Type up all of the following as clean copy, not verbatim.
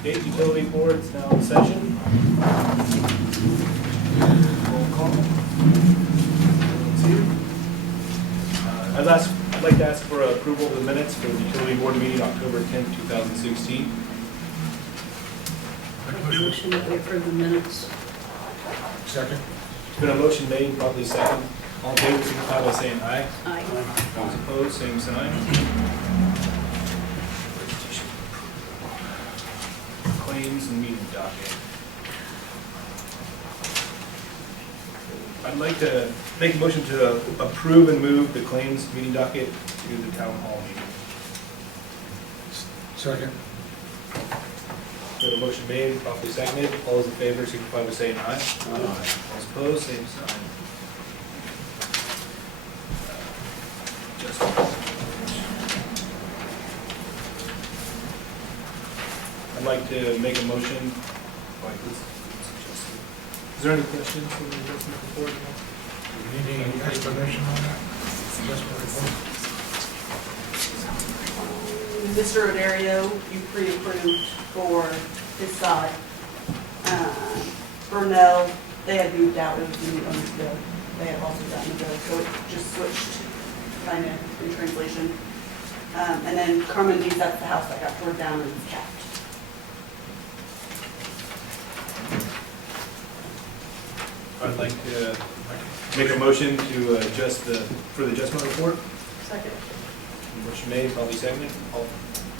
Okay, utility board is now in session. Roll call. Everyone's here. I'd like to ask for approval of the minutes for the utility board meeting October 10th, 2016. Make a motion that we approve the minutes. Second. There's been a motion made, probably second. All in favor, signify by saying aye. Aye. Those opposed, same sign. Claims and meeting docket. I'd like to make a motion to approve and move the claims meeting docket to the town hall meeting. Second. We have a motion made, properly seconded. All those in favor, signify by saying aye. Aye. All those opposed, same sign. I'd like to make a motion, like this. Is there any questions from the adjustment report? Need any explanation on that? Adjustment report? Mr. Odario, you pre-approved for his side. Burnell, they had moved out, it was moved on the bill. They had also gotten the bill, so it just switched kind of in translation. And then Carmendee's, that's the house that got torn down and it's capped. I'd like to make a motion to adjust for the adjustment report. Second. Motion made, probably seconded. All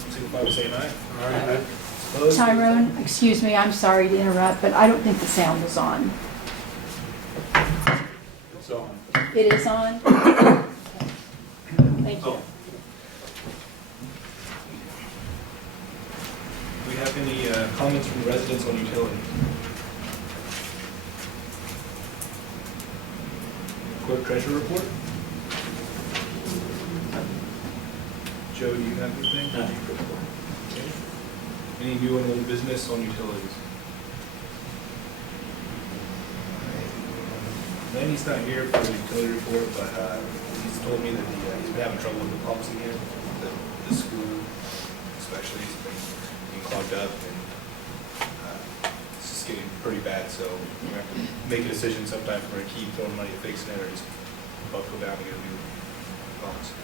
signify by saying aye. Aye. Opposed? Tyrone, excuse me, I'm sorry to interrupt, but I don't think the sound was on. It's on. It is on? Thank you. Oh. Do we have any comments from residents on utilities? Clerk treasurer report? Joe, do you have anything? Okay. Any new and old business on utilities? Randy's not here for the utility report, but he's told me that he's been having trouble with the pumps in here. The school especially has been being clogged up, and it's just getting pretty bad, so we have to make a decision sometime if we're going to keep throwing money at fixing it or just both go down and get a new pumps.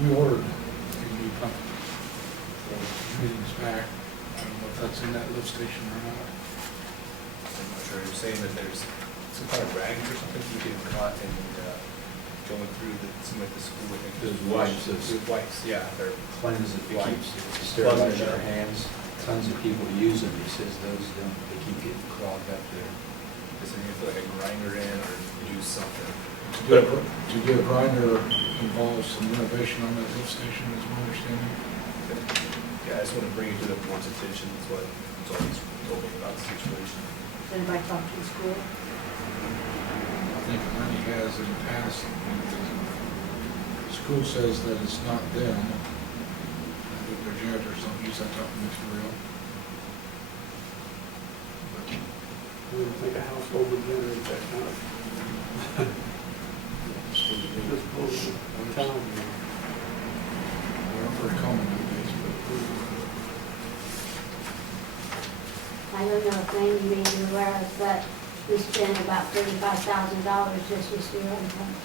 We ordered a new pump for meetings back. I don't know if that's in that lift station or not. I'm not sure, you're saying that there's some kind of rags or something keeping caught and going through some like the school, I think. Those wipes, Those wipes, yeah, they're cleanse the wipes. wipes, sterilize your hands. Tons of people use them. He says those don't, they keep getting clogged up there. Does it need to put like a grinder in or use something? To get a grinder involves some renovation on that lift station, is my understanding. Yeah, I just want to bring it to the board's attention, that's all he's told me about the situation. Does anybody talk to the school? I think Lenny has in the past. The school says that it's not them. I think their janitors don't use that type of material. I wouldn't think a household would generate that kind of disposable time. They're very common nowadays, but I don't know if Randy made you aware of, but we spent about $35,000 just this year on pumps.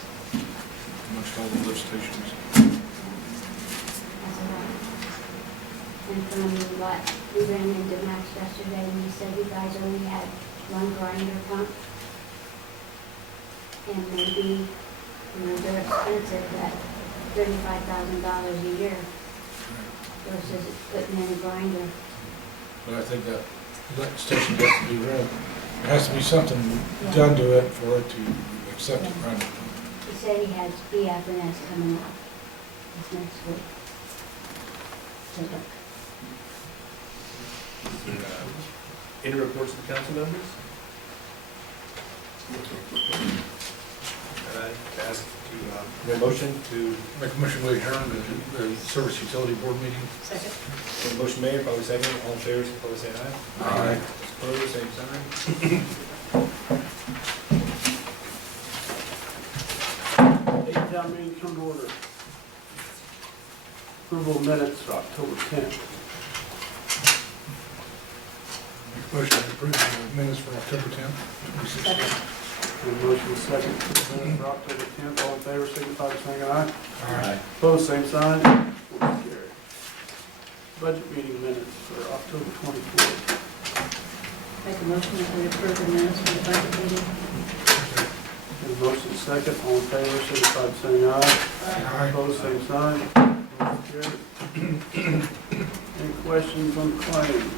amongst all the lift stations. That's a lot. And from what we ran into Max yesterday, and he said you guys only had one grinder pump. And maybe, they're expensive, that $35,000 a year versus putting in a grinder. But I think that lift station has to be read. There has to be something done to it for it to accept the grinder. He said he has PF&S coming up this next week. So look. Any reports to the council members? I'd ask to the motion to, Make a motion to adjourn the Service Utility Board meeting. Second. the motion made, probably second, all in favor, probably say aye. Aye. Opposed, same sign. Dayton Town Meeting come to order. Approval of minutes for October 10th. Make a motion to approve the minutes for October 10th, 2016. And motion is second. Minutes for October 10th. All in favor, signify by saying aye. Aye. Opposed, same sign. Motion carried. Budget meeting minutes for October 24th. Make a motion that we approve the minutes for the budget meeting. And motion is second. All in favor, signify by saying aye. Aye. Opposed, same sign. Motion carried. Any questions on claims?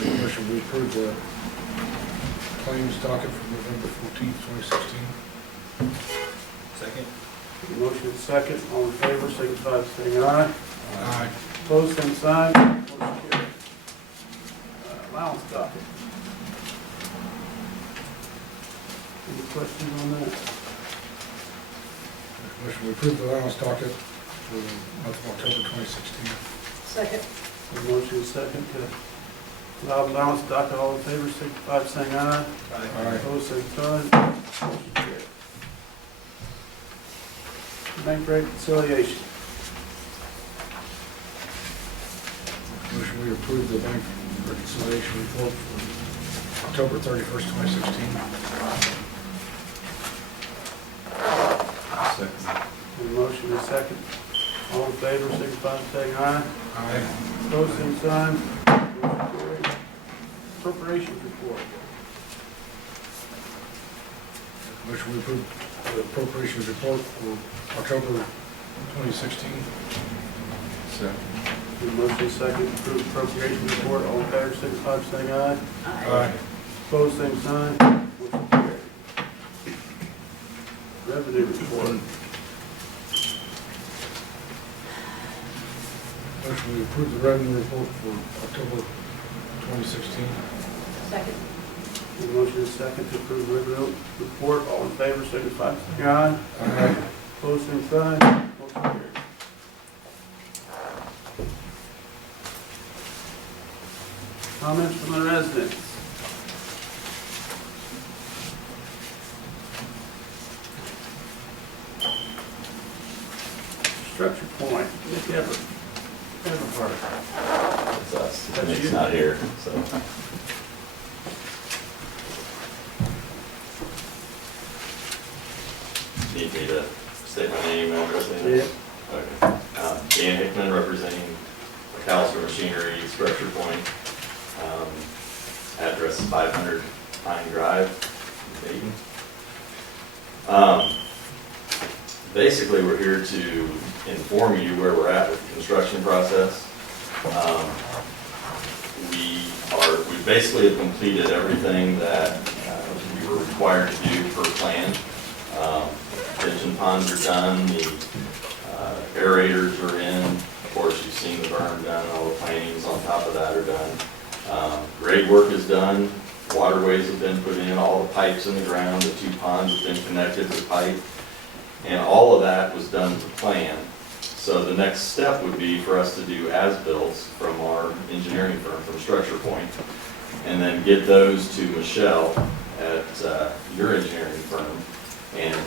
Make a motion we approve the claims docket for November 14th, 2016. Second. Motion is second. All in favor, signify by saying aye. Aye. Opposed, same sign. Motion carried. Allowance docket. Any questions on that? Make a motion we approve the allowance docket for the month of October 2016. Second. Motion is second to allow allowance docket. All in favor, signify by saying aye. Aye. Opposed, same sign. Motion carried. Bank reconciliation. Motion we approve the bank reconciliation report for October 31st, 2016. Second. And motion is second. All in favor, signify by saying aye. Aye. Opposed, same sign. Motion carried. Appropriations report. Motion we approve the appropriations report for October 2016. Second. And motion is second. Approve appropriations report. All in favor, signify by saying aye. Aye. Opposed, same sign. Motion carried. Revenue report. Motion we approve the revenue report for October 2016. Second. And motion is second to approve revenue report. All in favor, signify by saying aye. Aye. Opposed, same sign. Motion carried. Comments from the residents? Structure point, Nick Everett. Everhart. It's us. That's Nick's you. not here, so. Need me to state my name and address? Yeah. Okay. Dan Hickman, representing McAllister Machinery, Structure Point. Address 500 Pine Drive, Dayton. Basically, we're here to inform you where we're at with the construction process. We basically have completed everything that we were required to do per plan. Detention ponds are done, the aerators are in. Of course, you've seen the berm done, all the plantings on top of that are done. Grade work is done, waterways have been put in, all the pipes in the ground, the 2 ponds have been connected with pipe. And all of that was done to plan. So the next step would be for us to do as-bills from our engineering firm, from Structure Point, and then get those to Michelle at your engineering firm, and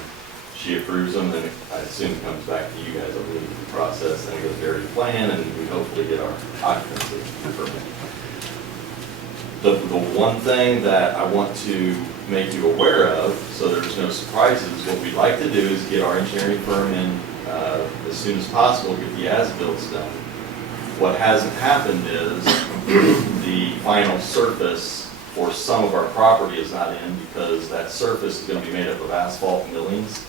she approves them, and I assume it comes back to you guys, I believe, in the process, then it goes to area plan, and we hopefully get our occupancy permit. The one thing that I want to make you aware of, so there's no surprises, what we'd like to do is get our engineering firm in as soon as possible, get the as-bills done. What hasn't happened is the final surface for some of our property is not in because that surface is going to be made up of asphalt millings.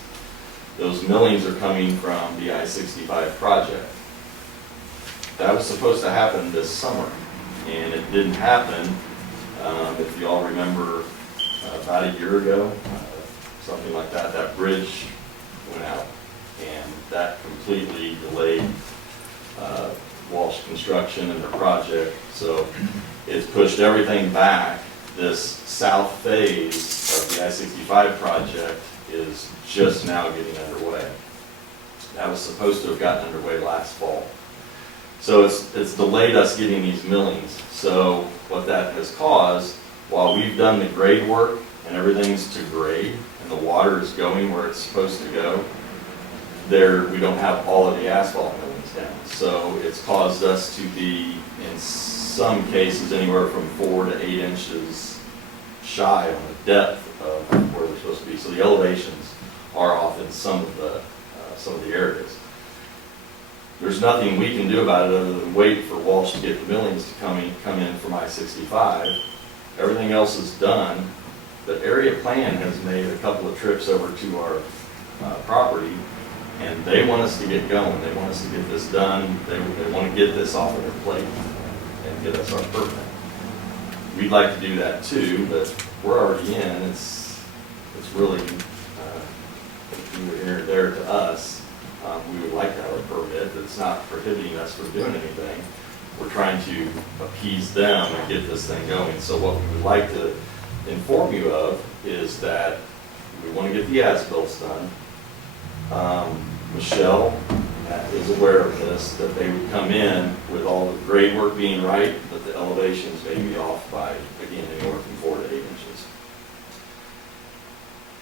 Those millings are coming from the I-65 project. That was supposed to happen this summer, and it didn't happen. If you all remember, about a year ago, something like that, that bridge went out, and that completely delayed Walsh Construction and their project. So it's pushed everything back this south phase of the I-65 project is just now getting underway. That was supposed to have gotten underway last fall. So it's delayed us getting these millings. So what that has caused, while we've done the grade work and everything's to grade and the water is going where it's supposed to go, we don't have all of the asphalt millings down. So it's caused us to be, in some cases, anywhere from 4 to 8 inches shy on the depth of where they're supposed to be. So the elevations are off in some of the areas. There's nothing we can do about it other than wait for Walsh to get the millings to come in from I-65. Everything else is done. The area plan has made a couple of trips over to our property, and they want us to get going. They want us to get this done. They want to get this off of their plate and get us our permit. We'd like to do that too, but we're already in. It's really neither here or there to us. We would like to have a permit. It's not prohibiting us from doing anything. We're trying to appease them and get this thing going. So what we would like to inform you of is that we want to get the as-bills done. Michelle is aware of this, that they would come in with all the grade work being right, but the elevations may be off by, again, anywhere from 4 to 8 inches.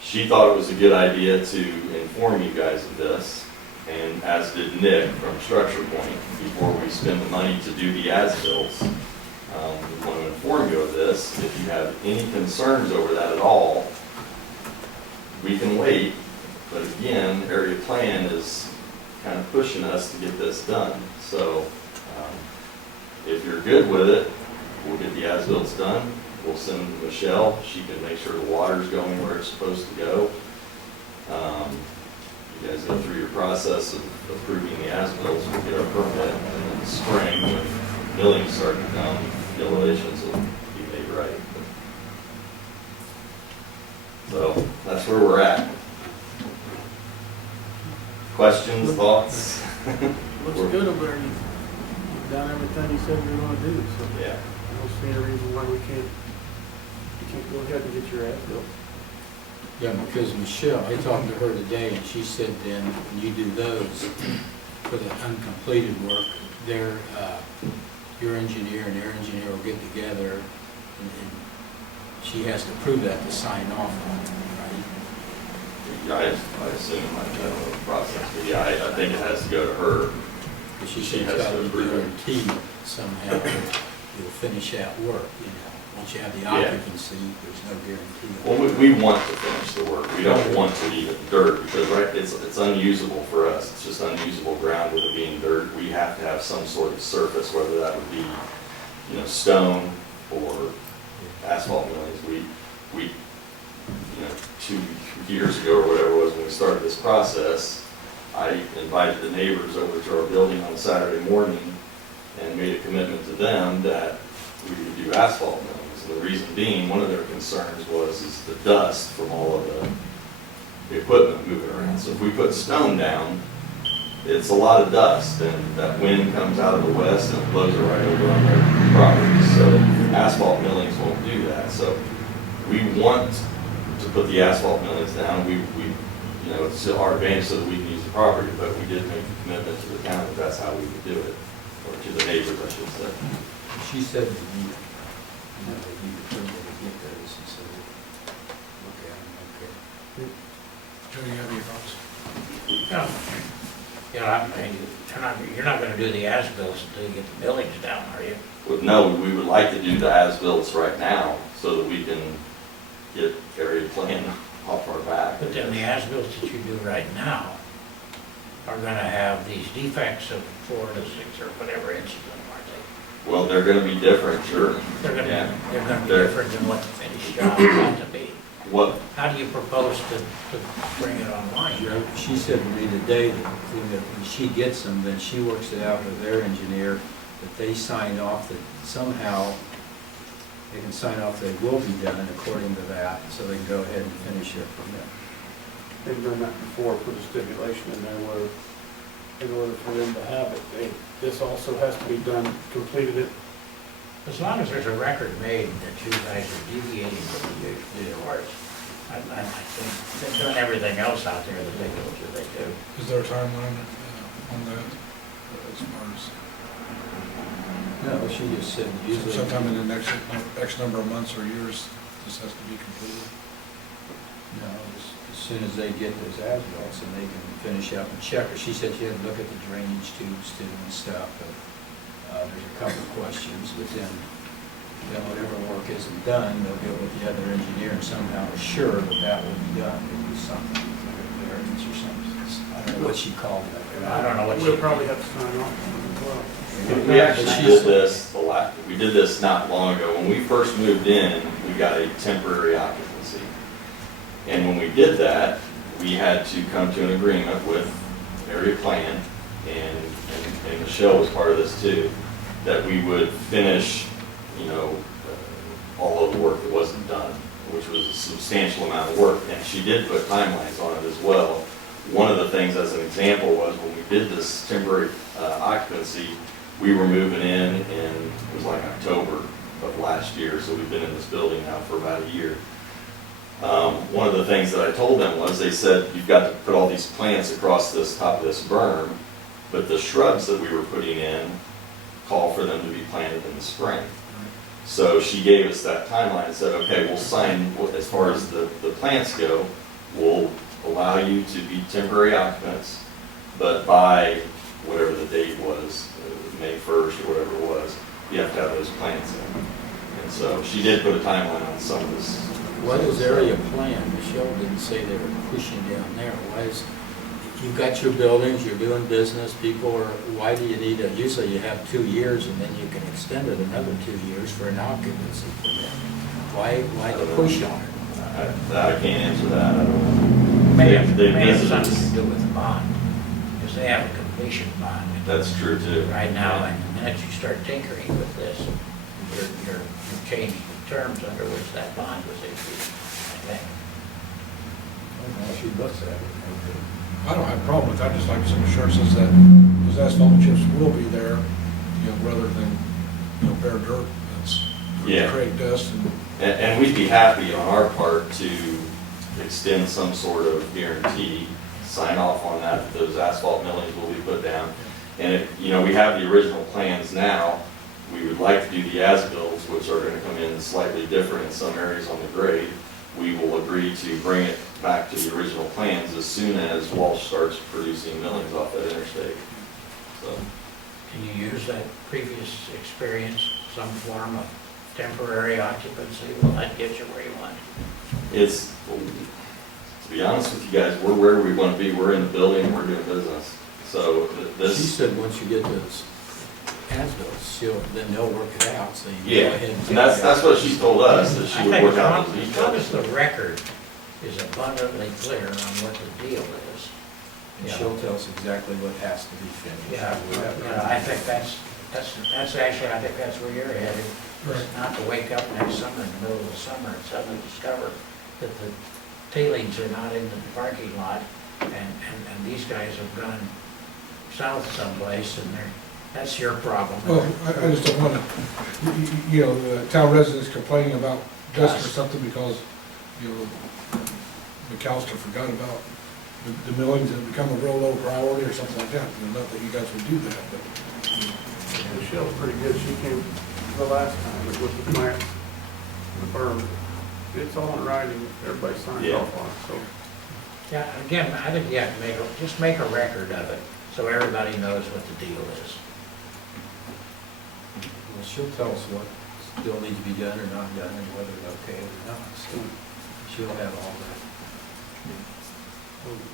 She thought it was a good idea to inform you guys of this, and as did Nick from Structure Point, before we spend the money to do the as-bills. We want to inform you of this. If you have any concerns over that at all, we can wait. But again, area plan is kind of pushing us to get this done. So if you're good with it, we'll get the as-bills done. We'll send Michelle. She can make sure the water's going where it's supposed to go. You guys go through your process of approving the as-bills. We'll get our permit, and in the spring, when millings start to come, the elevations will be made right. So that's where we're at. Questions, thoughts? Looks good over there. You've done everything you said you were gonna do, so Yeah. I don't see any reason why you can't go ahead and get your as-built. Yeah, because Michelle, I talked to her today, and she said then, when you do those for the uncompleted work, your engineer and their engineer will get together, and she has to prove that to sign off on it, right? Yeah, I assume I don't know the process, but yeah, I think it has to go to her. Because she She said has it's got to to be approve it. guaranteed somehow that you'll finish that work, you know. Once you have the Yeah. occupancy, there's no guarantee. Well, we want to finish the work. We don't want to leave it dirt because, right, it's unusable for us. It's just unusable ground with it being dirt. We have to have some sort of surface, whether that would be, stone or asphalt millings. We 2 years ago or whatever it was when we started this process, I invited the neighbors over to our building on a Saturday morning and made a commitment to them that we would do asphalt millings. And the reason being, one of their concerns is the dust from all of the equipment moving around. So if we put stone down, it's a lot of dust, and that wind comes out of the west and it blows it right over on their property. So asphalt millings won't do that. So we want to put the asphalt millings down. It's to our advantage so that we can use the property, but we did make a commitment to the town that that's how we would do it, or to the neighbors, I should say. She said they need a permit to get those, and so look at them, okay. Joe, you have any thoughts? You're not gonna do the as-bills until you get the buildings down, are you? No, we would like to do the as-bills right now so that we can get area plan off our back. But then the as-bills that you do right now are gonna have these defects of 4 to 6 or whatever inches in them, aren't they? Well, they're gonna be different, sure. They're gonna Yeah. be They're- different than what the finished job ought to be. What, How do you propose to bring it online? She said to me today that when she gets them, then she works it out with their engineer, that they sign off that somehow they can sign off they will be done according to that, so they can go ahead and finish their permit. They've done that before, put a stipulation in there where, in order for them to have it, this also has to be done, completed it As long as there's a record made that you guys are deviating from the usual course, I think they've done everything else out there that they told you they do. Is there a timeline on that, as far as? No, she just said usually. Sometime in the next X number of months or years, this has to be completed? No, as soon as they get those as-bills and they can finish up and check her. She said she had to look at the drainage tubes too and stuff, but there's a couple of questions, but then whatever work isn't done, they'll go with the other engineer and somehow assure that that will be done. They'll do something, like a variance or something. I don't know what she called it. I don't know what We'll she. probably have to sign off on it as well. We actually did this, we did this not long ago. When we first moved in, we got a temporary occupancy. And when we did that, we had to come to an agreement with area plan, and Michelle was part of this too, that we would finish, all of the work that wasn't done, which was a substantial amount of work. And she did put timelines on it as well. One of the things, as an example, was when we did this temporary occupancy, we were moving in it was like October of last year, so we've been in this building now for about a year. One of the things that I told them was, they said, you've got to put all these plants across this top of this berm, but the shrubs that we were putting in call for them to be planted in the spring. So she gave us that timeline and said, okay, we'll sign, as far as the plants go, we'll allow you to be temporary occupants, but by whatever the date was, May 1st or whatever it was, you have to have those plants in. And so she did put a timeline on some of this. What is area plan? Michelle didn't say they were pushing down there. Why is, you've got your buildings, you're doing business, people are, why do you need a, usually you have 2 years and then you can extend it another 2 years for an occupancy permit. Why the push on it? I can't answer that. I don't know. May have visited something us. to do with the bond, because they have a completion bond. That's true too. Right now, and the minute you start tinkering with this, you've changed the terms under which that bond was issued, I think. Well, she looks at it. I don't have a problem with that, just like some assurances that those asphalt chips will be there, rather than, bare dirt that's Yeah. create dust and. And we'd be happy on our part to extend some sort of guarantee, sign off on that those asphalt millings will be put down. And if, we have the original plans now, we would like to do the as-bills, which are going to come in slightly different in some areas on the grade. We will agree to bring it back to the original plans as soon as Walsh starts producing millings off that interstate. So, Can you use that previous experience, some form of temporary occupancy? Will that get you where you want? to be honest with you guys, we're where we want to be. We're in the building, we're doing business. So She this, said once you get those as-bills, then they'll work it out, so you yeah, go ahead and. and that's what she told us, that I she would think work out the as long as details. the record is abundantly clear on what the deal is. And she'll tell us exactly what has to be finished. Yeah, I think that's actually, I think that's where you're headed. Right. Not to wake up next summer, in the middle of the summer, and suddenly discover that the tailings are not in the parking lot, and these guys have gone south someplace, and that's your problem. Well, I just don't want to, the town residents complaining about dust or something because, McAllister forgot about the millings and become a real low priority or something like that. Not that you guys would do that, but. Michelle's pretty good. She came the last time with the plants, the berm. It's all in writing. Everybody signed Yeah. off on it, so. Yeah, again, I think you have to just make a record of it, so everybody knows what the deal is. Well, she'll tell us what still needs to be done or not done, and whether it's okay or not, so she'll have all that.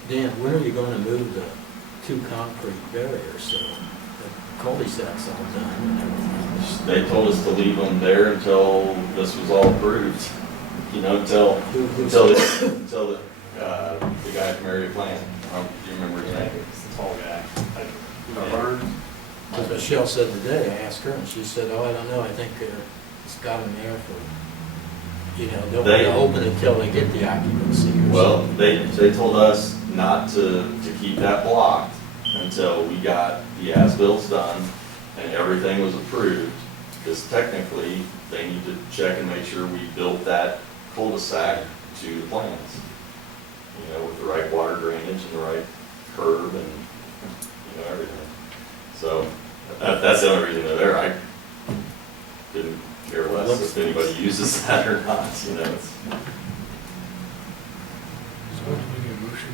Dan, when are you going to move the 2 concrete barriers, so the cul-de-sac's all done and everything? They told us to leave them there until this was all approved, until the guy from Area Plan. Do you remember his name? Tall guy. Burns. Because Michelle said today, I asked her, and she said, I don't know, I think it's got them there for, they'll They- open until they get the occupancy or Well, something. they told us not to keep that blocked until we got the as-bills done and everything was approved. because technically, they need to check and make sure we built that cul-de-sac to the plans. You know, with the right water drainage and the right curb and, you know, everything. So, that's the only reason they're there. I didn't care less if anybody uses that or not, you know. So do we need a motion?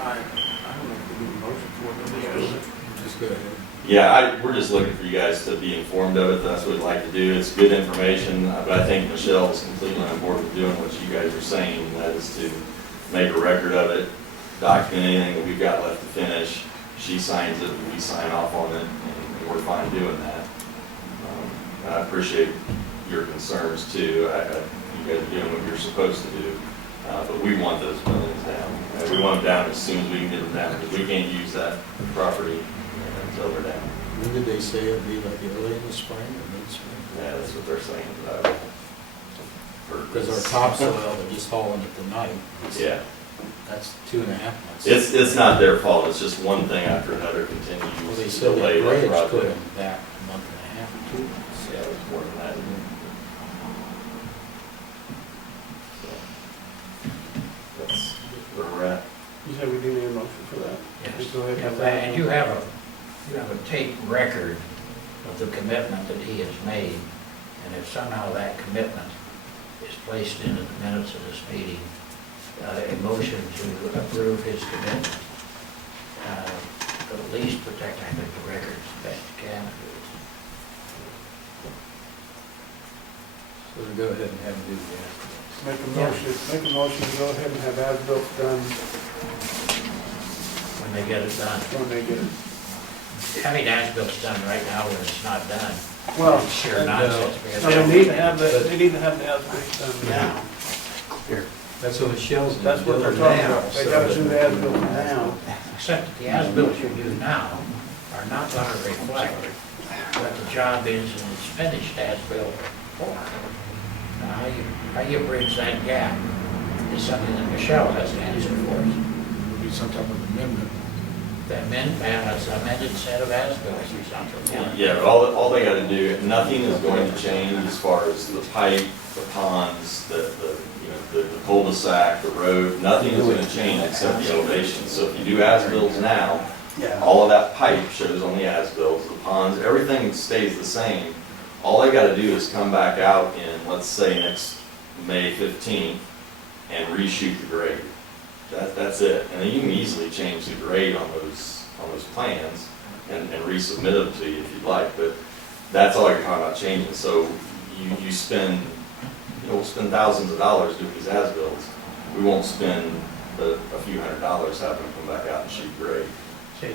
I don't know if we need a motion for it. Just go ahead. Yeah, we're just looking for you guys to be informed of it. That's what we'd like to do. It's good information, but I think Michelle is completely on board with doing what you guys are saying. And that is to make a record of it, document anything that we've got left to finish. She signs it, we sign off on it, and we're fine doing that. I appreciate your concerns too. You guys are doing what you're supposed to do. But we want those buildings down. We want them down as soon as we can get them down, because we can't use that property until they're down. When did they say it'd be like early in the spring or mid-spring? Yeah, that's what they're saying. Because our topsoil, they're just hauling it tonight. Yeah. That's 2.5 months. It's not their fault. It's just one thing after another Well, they continues to said delay that that bridge put project. them back a month and a half, 2 months. Yeah, it was more than that. So, that's where we're at. You said we do need a motion for that? Yes. Go ahead. If that- And you have a tape record of the commitment that he has made, and if somehow that commitment is placed into the minutes of this meeting, a motion to approve his commitment, but at least protect, I think, the record as best you can. So we go ahead and have them do the estimates. Make a motion to go ahead and have as-built done When they get it done. when they get it. Having as-bills done right now when it's not done, Well, it's sheer nonsense. because no, they need to have they need to have the as-built done now. Here, that's what Michelle's That's what they're talking about. They gotta do the as-built now. Except that the as-bills you do now are not going to reflect what the job is and it's finished as-built for. Now, how you bridge that gap is something that Michelle has to answer for us. Would be some type of amendment. The amended set of as-bills or something. Yeah, but all they gotta do, nothing is going to change as far as the pipe, the ponds, the cul-de-sac, the road, nothing is gonna change except the elevation. So if you do as-bills now, all of that pipe shows on the as-bills, the ponds, everything stays the same. All they gotta do is come back out in, let's say, next May 15th and reshoot the grade. That's it. And then you can easily change the grade on those plans and resubmit them to you if you'd like, but that's all you're talking about changing. So you spend, we'll spend thousands of dollars doing these as-bills. We won't spend a few $100s having them come back out and shoot grade. See,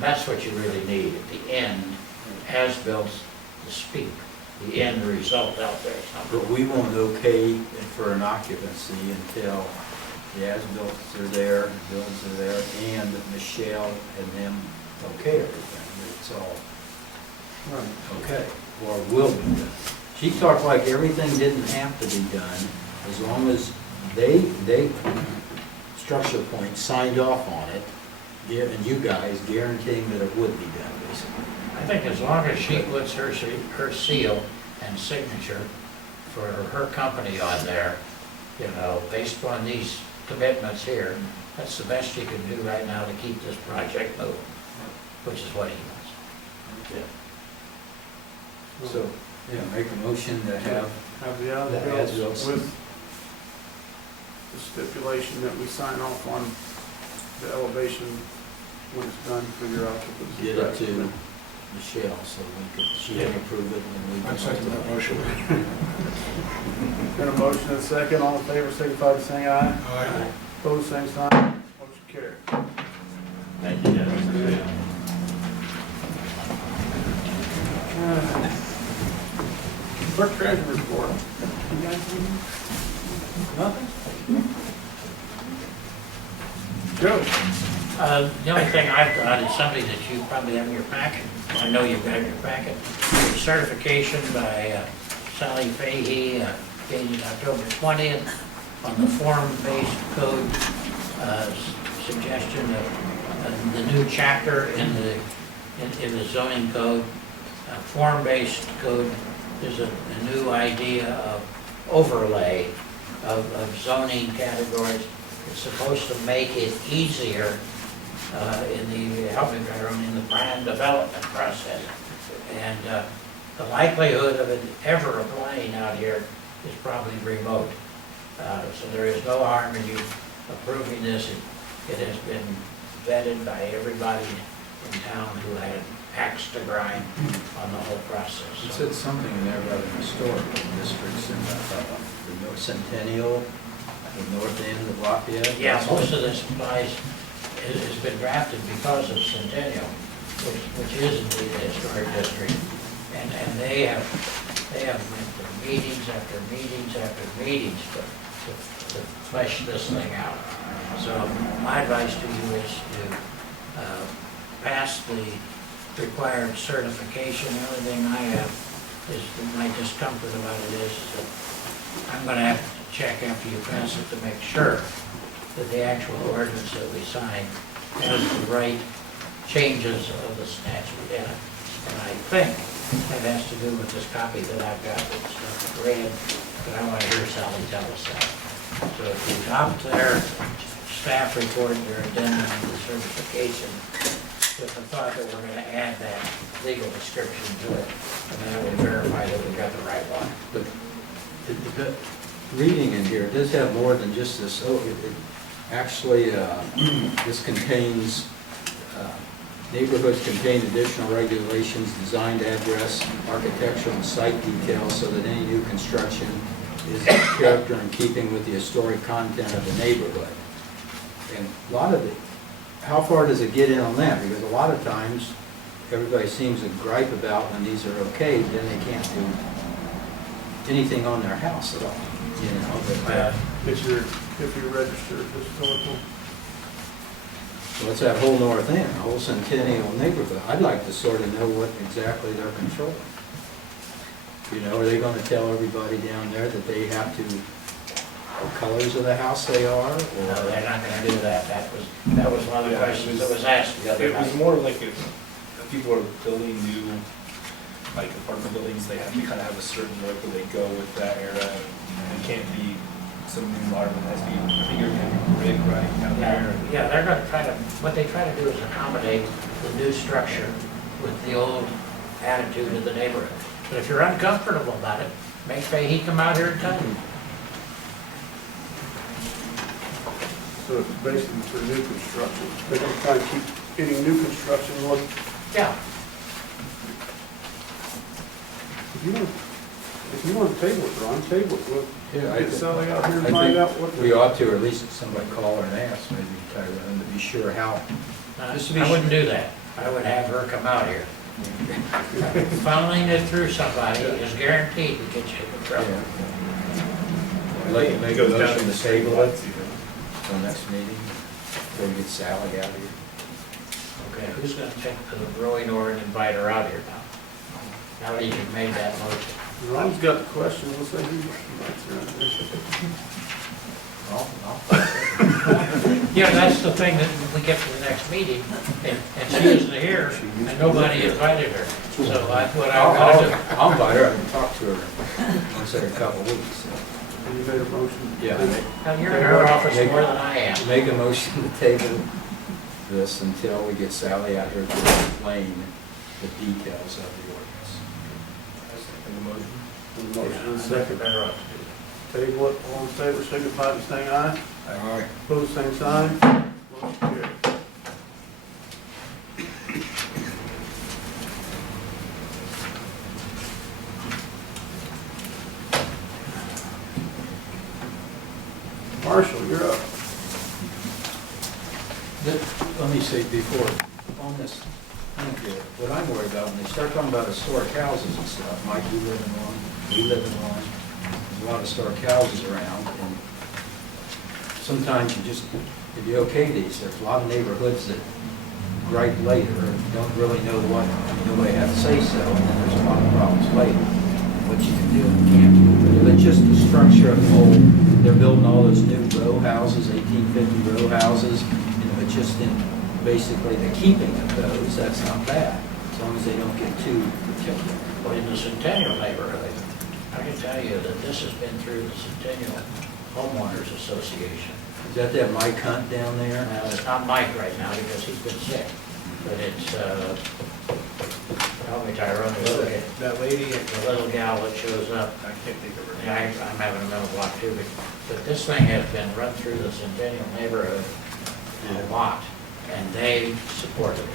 that's what you really need at the end, as-bills to speak, the end result out there. But we won't okay it for an occupancy until the as-bills are there, the bills are there, and Michelle and them okay everything. It's all okay, or will be done. She talked like everything didn't have to be done, as long as they structure point signed off on it, and you guys guaranteeing that it would be done, basically. I think as long as she puts her seal and signature for her company on there, based upon these commitments here, that's the best you can do right now to keep this project moving, which is what he wants. Yeah. So, make a motion to have Have the The as-bills as-bills. with the stipulation that we sign off on the elevation when it's done for your occupancy. get it to Michelle, so she can approve it, and we can. I second that motion. Got a motion and a second, all in favor, signify by saying aye. Aye. Opposed, same sign, motion carried. Thank you, guys. Clerk treasurer report. You guys have nothing? Joe? The only thing I've got is something that you probably have in your packet. I know you've got in your packet. Certification by Sally Fahey, dated October 20th, on the form-based code suggestion of the new chapter in the zoning code. Form-based code is a new idea of overlay of zoning categories. It's supposed to make it easier in the, help me, Byron, in the plan development process. And the likelihood of it ever applying out here is probably remote. So there is no harm in you approving this. It has been vetted by everybody in town who had axe to grind on the whole process. It said something in there about the historical districts in the North Centennial, the north end of Lafayette. Yeah, most of this applies, has been drafted because of Centennial, which is indeed a historic district. And they have went to meetings after meetings after meetings to flesh this thing out. So my advice to you is to pass the required certification. The only thing I have is, my discomfort about it is that I'm gonna have to check after you pass it to make sure that the actual ordinance that we sign has the right changes of the statute in it. And I think that has to do with this copy that I've got that's read, but I want to hear Sally tell us that. So if you adopt their staff report, their addendum, the certification, with the thought that we're going to add that legal description to it, and then it will verify that we got the right one. But reading in here, it does have more than just this. Oh, actually, this contains, neighborhoods contain additional regulations designed to address architectural and site details so that any new construction is in character and keeping with the historic content of the neighborhood. And a lot of it, how far does it get in on that? Because a lot of times, everybody seems to gripe about when these are okay, then they can't do anything on their house at all, you know, but, If you're registered historical. well, it's that whole north end, the whole Centennial neighborhood. I'd like to sort of know what exactly they're controlling. You know, are they gonna tell everybody down there that they have to, what colors of the house they are, or? No, they're not going to do that. That was one of the questions that was asked the other It was night. more like if people are building new, like apartment buildings, they have to kind of have a certain look where they go with that era. And it can't be some new modern, it has to be, I think you're going to be brick right down there. Yeah, they're going to try to, what they try to do is accommodate the new structure with the old attitude of the neighborhood. But if you're uncomfortable about it, make Fahey come out here and tell you. So it's basically for new construction. They're gonna try and keep getting new construction look. Yeah. If you want to table it, Ron, table it. We'll Yeah, get Sally out here and I find think out what. we ought to, or at least somebody call her and ask, maybe Tyler, to be sure how. Just to be I wouldn't do that. I would have her come out here. Funneling it through somebody is guaranteed to get you in trouble. I'd like to make a It goes down motion to to the state table lots, it you know. till next meeting, before we get Sally out of here. Okay, who's going to take the rowing oar and invite her out here now? Now that you've made that motion. Ron's got the question, we'll say who writes around Yeah, that's the thing that we get to the next meeting, and she isn't here, and nobody invited her. So that's what I've got to do. I'll invite her, I can talk to her once every couple of weeks. So. there. You made a motion? Yeah, Now, you're in her office more than I am. make a motion to table this until we get Sally out here to explain the details of the ordinance. The motion and second. Better off to do Table it, all in favor, signify by saying aye. All right. Opposed, same sign. Motion carried. Marshall, you're up. Let me say before, on this, thing here, what I'm worried about, when they start talking about historic houses and stuff, Mike, you live in one, we live in one, there's a lot of historic houses around, and sometimes you just, if you okay these, there's a lot of neighborhoods that gripe later, and don't really know what, nobody has to say so, and then there's a lot of problems later, what you can do and can't do. But if it's just the structure of the whole, they're building all those new row houses, 1850 row houses, but just in basically the keeping of those, that's not bad, as long as they don't get too Well, in the Centennial neighborhood, I can tell you that this has been through the Centennial Homeowners Association. Is that Mike Hunt down there? Now, it's not Mike right now because he's been sick, but it's, help me, Tyrone, That lady, the little gal that shows up. I can't think of her Yeah, name. I'm having a mental block too, but this thing has been run through the Centennial neighborhood a lot, and they supported it.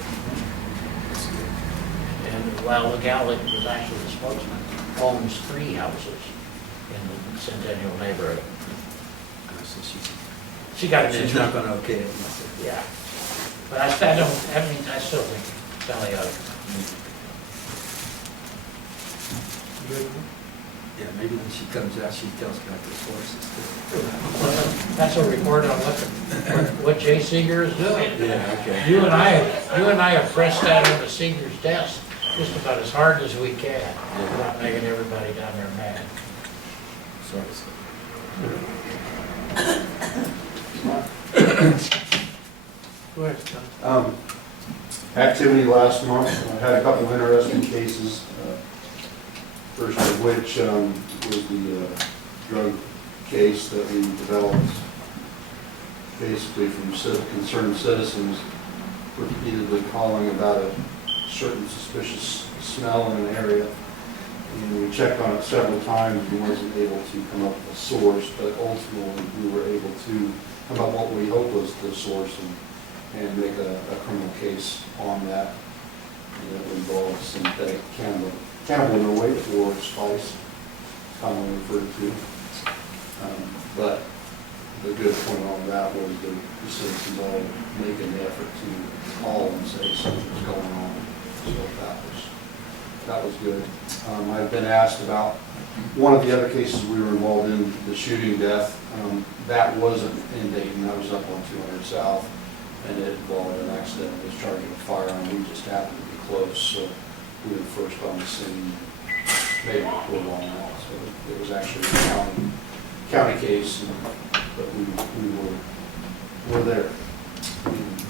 And, well, the gal that was actually the spokesman owns 3 houses in the Centennial neighborhood. So She got it she's into not it. gonna okay it. Yeah. But I don't, I mean, I still think Sally ought to. Yeah, maybe when she comes out, she tells about the horses too. That's a report on what Jay Seeger is doing. Yeah, okay. You and I have pressed that onto Seeger's desk just about as hard as we can, without making everybody down there mad. Sorry. Go ahead, Scott. Activity last month, I had a couple of interesting cases. First of which was the drug case that we developed basically from concerned citizens repeatedly calling about a certain suspicious smell in an area. And we checked on it several times and wasn't able to come up with a source, but ultimately we were able to come up with what we hope was the source and make a criminal case on that. And that involves synthetic cannabinoid or spice, commonly referred to. But the good point on that was the citizens all making the effort to call and say something's going on. So that was good. I've been asked about one of the other cases we were involved in, the shooting death. That wasn't in Dayton, that was up on 200 South, and it involved an accidental discharging of firearm. We just happened to be close, so we were first on the scene, made a report on that. So it was actually a county case, but we were there and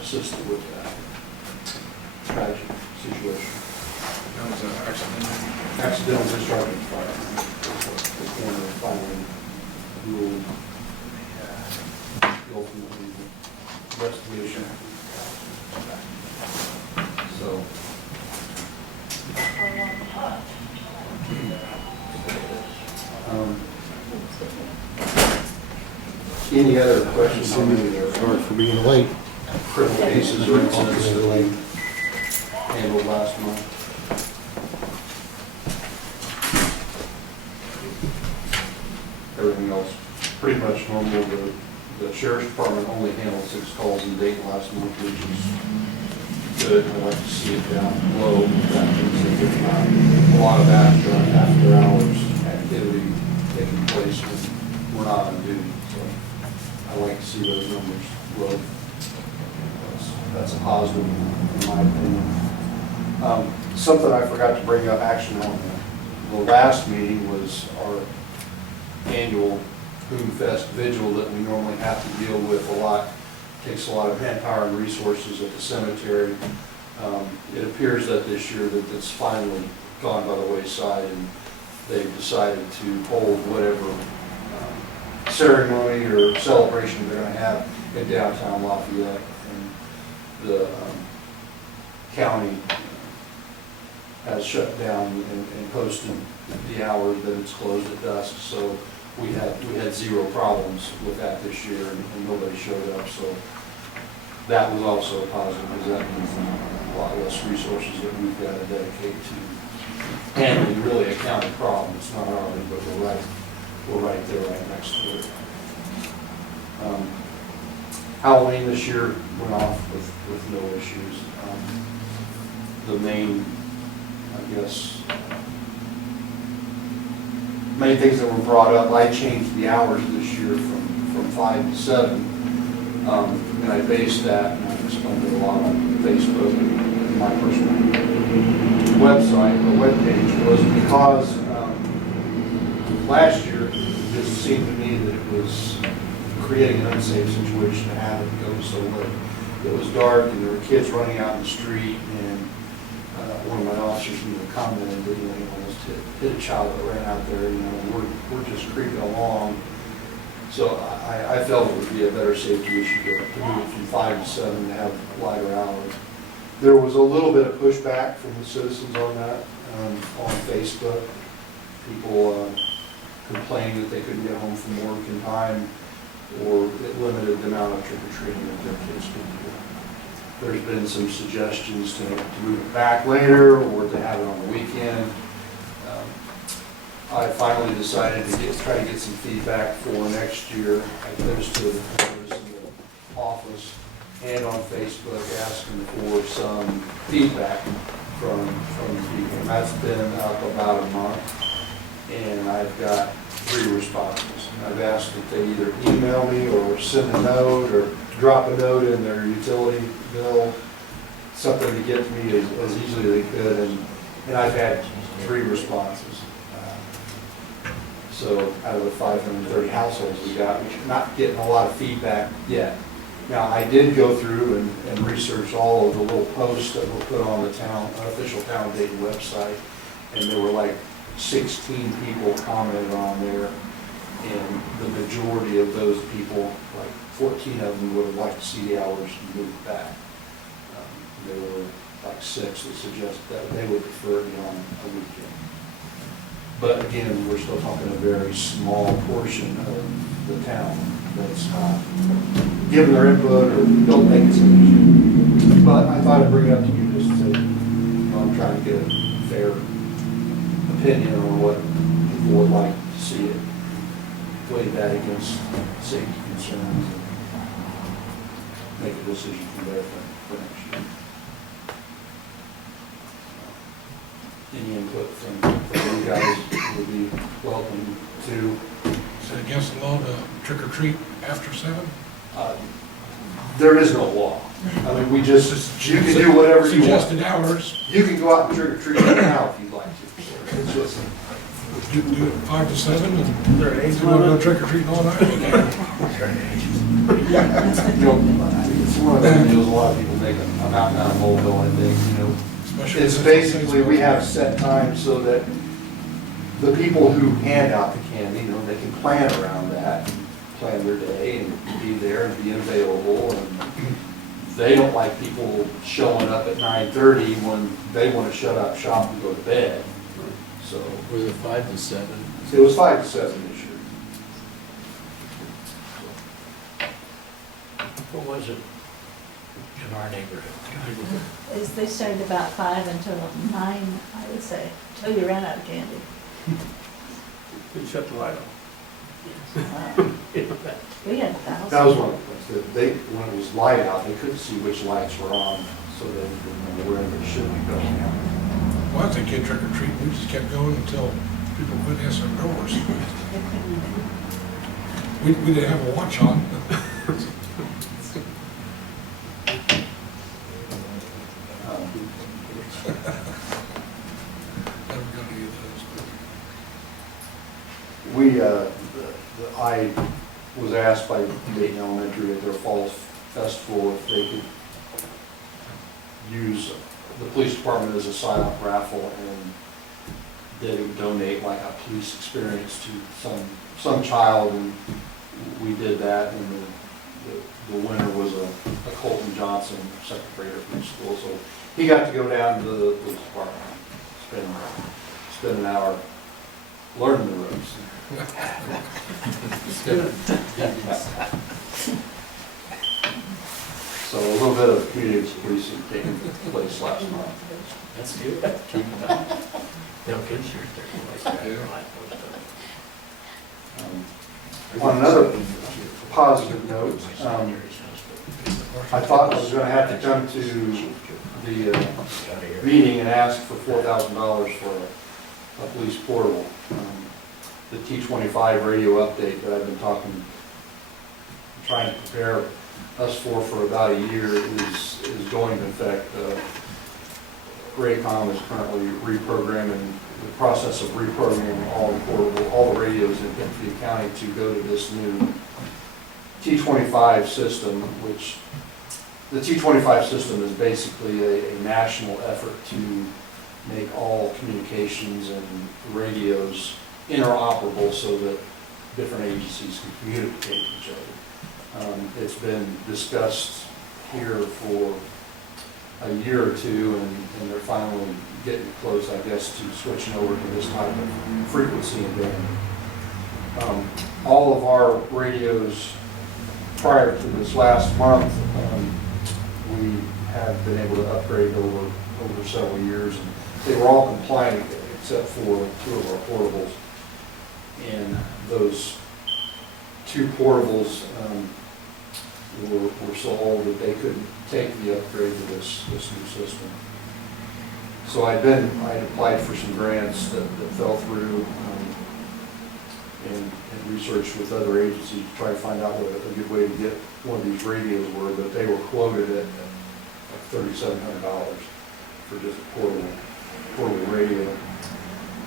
assisted with that tragic situation. That was an accident. Accidental discharging of firearm. The coroner finally ruled ultimately the investigation. So. Any other questions on any of Sorry for being late. criminal cases or incidents that we handled last month? Everything else pretty much normal. The sheriff's department only handled 6 calls in Dayton last month, which is good. I like to see it down low. That means that there's not a lot of after hours activity taking place when we're not on duty. So I like to see those numbers low. That's a positive in my opinion. Something I forgot to bring up action on the last meeting was our annual Boom Fest vigil that we normally have to deal with a lot. Takes a lot of manpower and resources at the cemetery. It appears that this year that it's finally gone by the wayside and they've decided to hold whatever ceremony or celebration they're going to have in downtown Lafayette. And the county has shut down and posted the hours that it's closed at dusk. So we had 0 problems with that this year, and nobody showed up. So that was also a positive, because that means a lot less resources that we've got to dedicate to handling really a county problem. It's not ours, but we're right there, right next to it. Halloween this year went off with no issues. The main, I guess, main things that were brought up, I changed the hours this year from 5 to 7. And I based that, and I explained it a lot on Facebook and my personal website, or webpage, was because last year it just seemed to me that it was creating an unsafe situation to have it go so late. It was dark and there were kids running out in the street, and one of my officers even commented that, he almost hit a child that ran out there, and we're just creeping along. So I felt it would be a better safety issue to move it from 5 to 7 to have lighter hours. There was a little bit of pushback from the citizens on that, on Facebook. People complaining that they couldn't get home from work in time, or it limited the amount of trick-or-treating that their kids could do. There's been some suggestions to move it back later, or to have it on the weekend. I finally decided to try to get some feedback for next year. I posted notice in the office and on Facebook asking for some feedback from people. And that's been up about a month, and I've got 3 responses. I've asked if they either email me or send a note or drop a note in their utility bill, something to get to me as easily as they could, and I've had 3 responses. So out of the 530 households we got, we're not getting a lot of feedback yet. Now, I did go through and research all of the little posts that were put on the official Town Dayton website, and there were like 16 people commented on there, and the majority of those people, like 14 of them, would have liked to see the hours moved back. There were like 6 that suggested that they would prefer it on a weekend. But again, we're still talking a very small portion of the town that's not giving their input or don't make a decision. But I thought I'd bring it up to you just to say, I'm trying to get a fair opinion on what people would like to see it, weigh that against safety concerns, and make a decision from there for next year. Any input from you guys would be welcome to. Is it against the law to trick or treat after 7? There is no law. I mean, you can do whatever you want. Suggested hours. You can go out and trick or treat right now if you'd like to. It's just, You can do it 5 to 7, and Is there an age if you want to go limit? trick or treating all night, you can. it's one of those deals, a lot of people make a mountain out of molehill, I think, Especially It's since basically, we have set times so that the people who hand out the candy, they can plan around that, and plan their day and be there and be available. And they don't like people showing up at 9:30 when they want to shut up shop and go to bed. So Was it 5 to 7? it was 5 to 7 this year. What was it in our neighborhood? They started about 5 until 9, I would say, till you ran out of candy. Could shut the light off. We had 1,000. That was one of the things, when it was light out, they couldn't see which lights were on, so they didn't know where they should be going. Well, I think kid trick or treat, we just kept going until people quit answering doors. We didn't have a watch on. Never got any of those. I was asked by Dayton Elementary at their Fall Festival if they could use the police department as a silent raffle, and they would donate like a police experience to some child, and we did that, and the winner was a Colton Johnson, second grader from school, so he got to go down to the police department, spend an hour learning the ropes. So a little bit of community policing taking place last month. That's good. Keep it up. No kids here. On another positive note, I thought I was going to have to come to the meeting and ask for $4,000 for a police portable. The T25 radio update that I've been trying to prepare us for about a year is going to affect. Raycom is currently reprogramming, the process of reprogramming all the radios in Benton County to go to this new T25 system, which the T25 system is basically a national effort to make all communications and radios interoperable so that different agencies can communicate with each other. It's been discussed here for a year or two, and they're finally getting close, I guess, to switching over to this type of frequency and band. All of our radios prior to this last month, we have been able to upgrade over several years, and they were all compliant except for 2 of our portables. And those 2 portables were so old that they couldn't take the upgrade to this new system. So I applied for some grants that fell through, and researched with other agencies to try to find out what a good way to get one of these radios were, but they were quoted at like $3,700 for just a portable radio.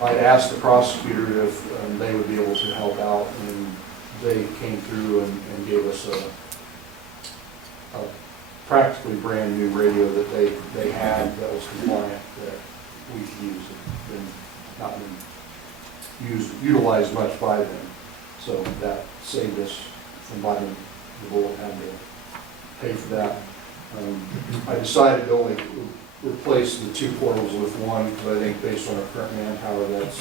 I'd asked the prosecutor if they would be able to help out, and they came through and gave us a practically brand new radio that they had that was compliant, that we could use. It not been utilized much by them, so that saved us from buying the bullet, had to pay for that. I decided to only replace the 2 portables with 1, because I think based on our current manpower, that's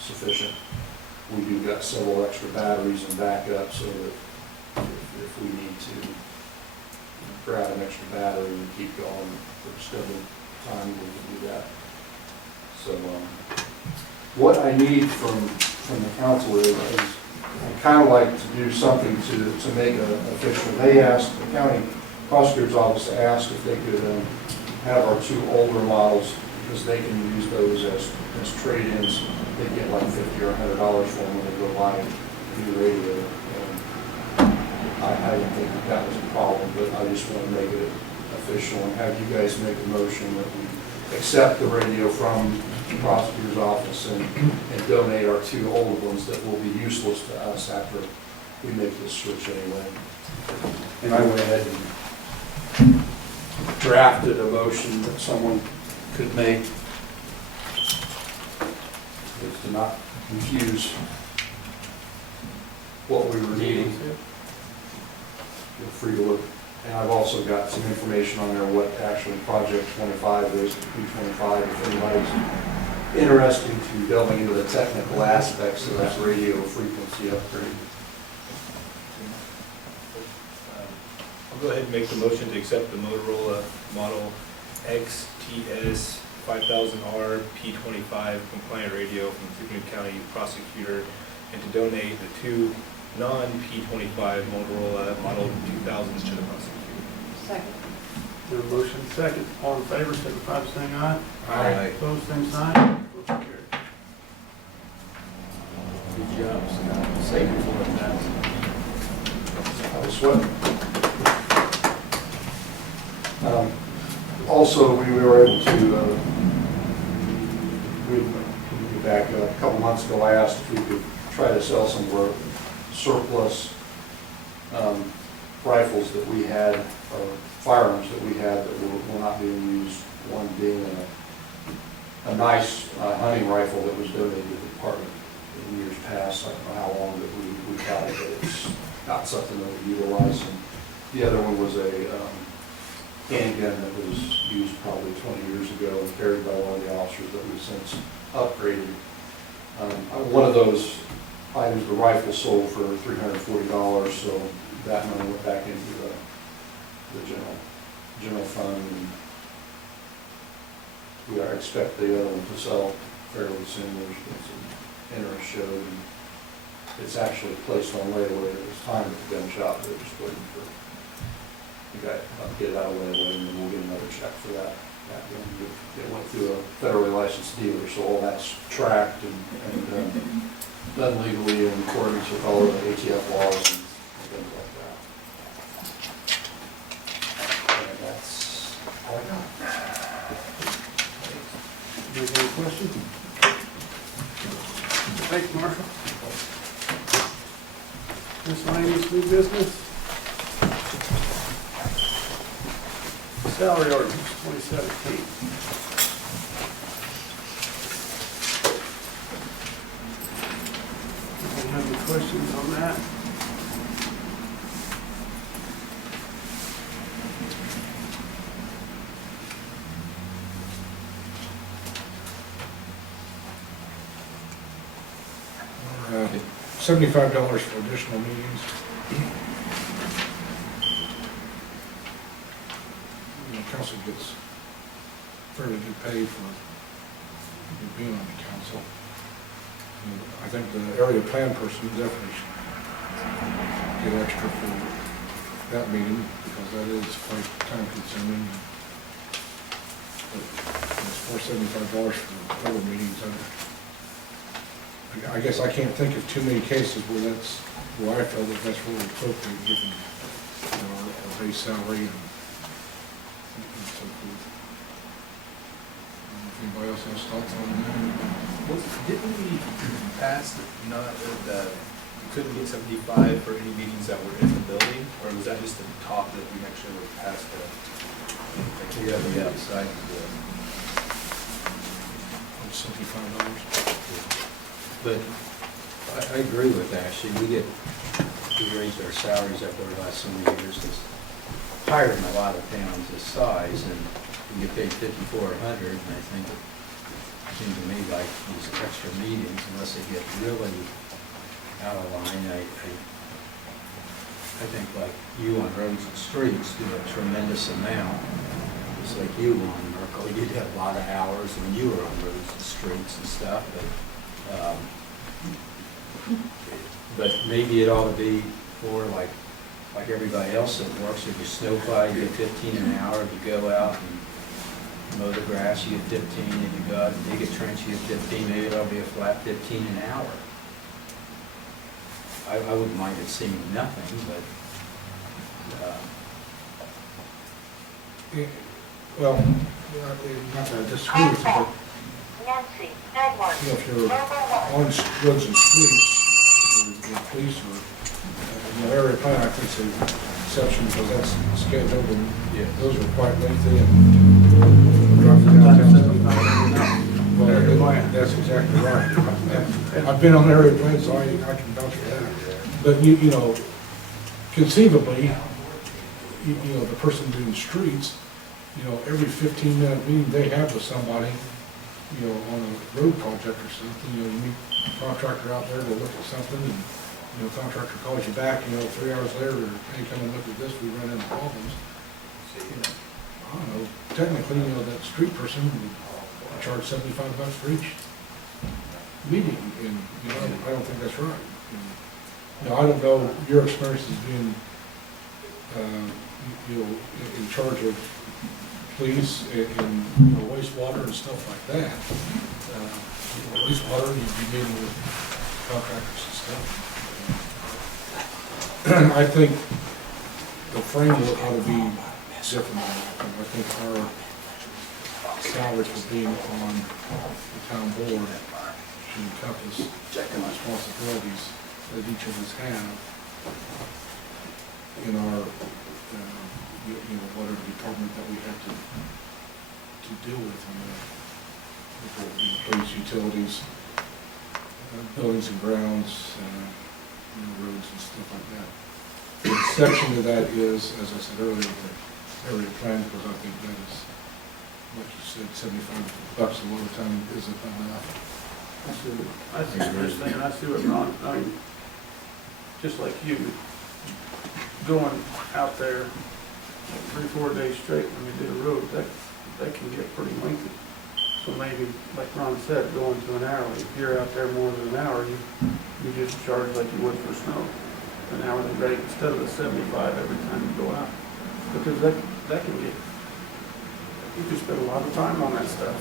sufficient. We do got several extra batteries and backup, so that if we need to grab an extra battery and keep going for extended time, we can do that. So what I need from the council is I'd kind of like to do something to make it official. They asked, the county prosecutor's office asked if they could have our 2 older models, because they can use those as trade-ins. They get like $50 or $100 for them when they go buy a new radio. I didn't think that was a problem, but I just want to make it official and have you guys make a motion that we accept the radio from the prosecutor's office and donate our 2 older ones that will be useless to us after we make this switch anyway. And I went ahead and drafted a motion that someone could make, just to not confuse what we were needing. Feel free to look, and I've also got some information on there what actually Project 25 is, P25, if anybody's interested to delving into the technical aspects of that radio frequency upgrade. I'll go ahead and make the motion to accept the Motorola Model XTS 5000R P25 compliant radio from the Freedom County prosecutor, and to donate the 2 non-P25 Motorola Model 2000s to the prosecutor. Second. There a motion second. All in favor, signify by saying aye. Aye. Opposed, same sign. Motion carried. Good job, Scott. Save it for us. I was sweating. Also, we were able to, back a couple months ago, I asked if we could try to sell some of our surplus rifles that we had, or firearms that we had that were not being used. One being a nice hunting rifle that was donated to the department in years past. I don't know how long that we got it, but it's not something that we utilize. And the other one was a handgun that was used probably 20 years ago and carried by one of the officers that we've since upgraded. One of those items, the rifle, sold for $340, so that money went back into the general fund. And we expect the other one to sell fairly soon. There's been some interest showed, and it's actually placed on layaway. It was time at the gun shop. They're just waiting for the guy to get it out of layaway, and then we'll get another check for that. It went through a federally licensed dealer, so all that's tracked and done legally in accordance with all the ATF laws and things like that. And that's all I got. Any questions? Thanks, Marshall. Miscellaneous new business. Salary ordinance 2017. questions on that? $75 for additional meetings. You know, council gets fairly good pay for being on the council. And I think the area plan person definitely should get extra for that meeting, because that is quite time consuming. But it's $475 for other meetings. I guess I can't think of too many cases where I feel that that's really appropriate, given our base salary and so forth. If anybody else has thoughts on that? Didn't we pass that we couldn't get 75 for any meetings that were in the building, or was that just the talk that we actually were passed the? You gotta be outside the $75. But I agree with Ashley. We raised our salaries up over the last so many years. It's higher in a lot of towns this size, and we get paid $5,400, and I think it seems to me like these extra meetings, unless they get really out of line, I think like you on roads and streets do a tremendous amount. Just like you on Merkel, you did a lot of hours when you were on roads and streets and stuff, but maybe it ought to be more like everybody else that works. If you snowplow, you get 15 an hour. If you go out and mow the grass, you get 15. If you go out and dig a trench, you get 15. Maybe it'll be a flat 15 an hour. I wouldn't mind it seeing nothing, but well, not that I disagree with you, but if you're on roads and streets, or police, or area plan, I think it's an exception, because that's scheduled, and those are quite lengthy, and driving downtown. Well, that's exactly right. I've been on area plans, so I can vouch for that. But you know, conceivably, you know, the person doing streets, you know, every 15-minute meeting they have with somebody, you know, on a road project or something, you know, you meet a contractor out there to look at something, and, you know, contractor calls you back, you know, 3 hours later, hey, come and look at this, we run into problems. You know, I don't know, technically, you know, that street person would charge $75 for each meeting, and, you know, I don't think that's right. You know, I don't know your experience as being, you know, in charge of police and you know, wastewater and stuff like that. You know, wastewater, you'd be meeting with contractors and stuff. I think the framework ought to be different. I think our salary for being on the town board should encompass the responsibilities that each of us have in our you know, whatever department that we have to deal with on the police, utilities, buildings and grounds, you know, roads and stuff like that. The exception to that is, as I said earlier, the area plan, because I think that is, like you said, $75 a lot of time isn't enough. I see this thing, and I see what Ron, I mean, just like you, going out there 3-4 days straight when they did a road, that can get pretty lengthy. So maybe, like Ron said, going to an hour, if you're out there more than an hour, you just charge like you would for snow, an hourly rate instead of the 75 every time you go out. Because that can get, you can spend a lot of time on that stuff,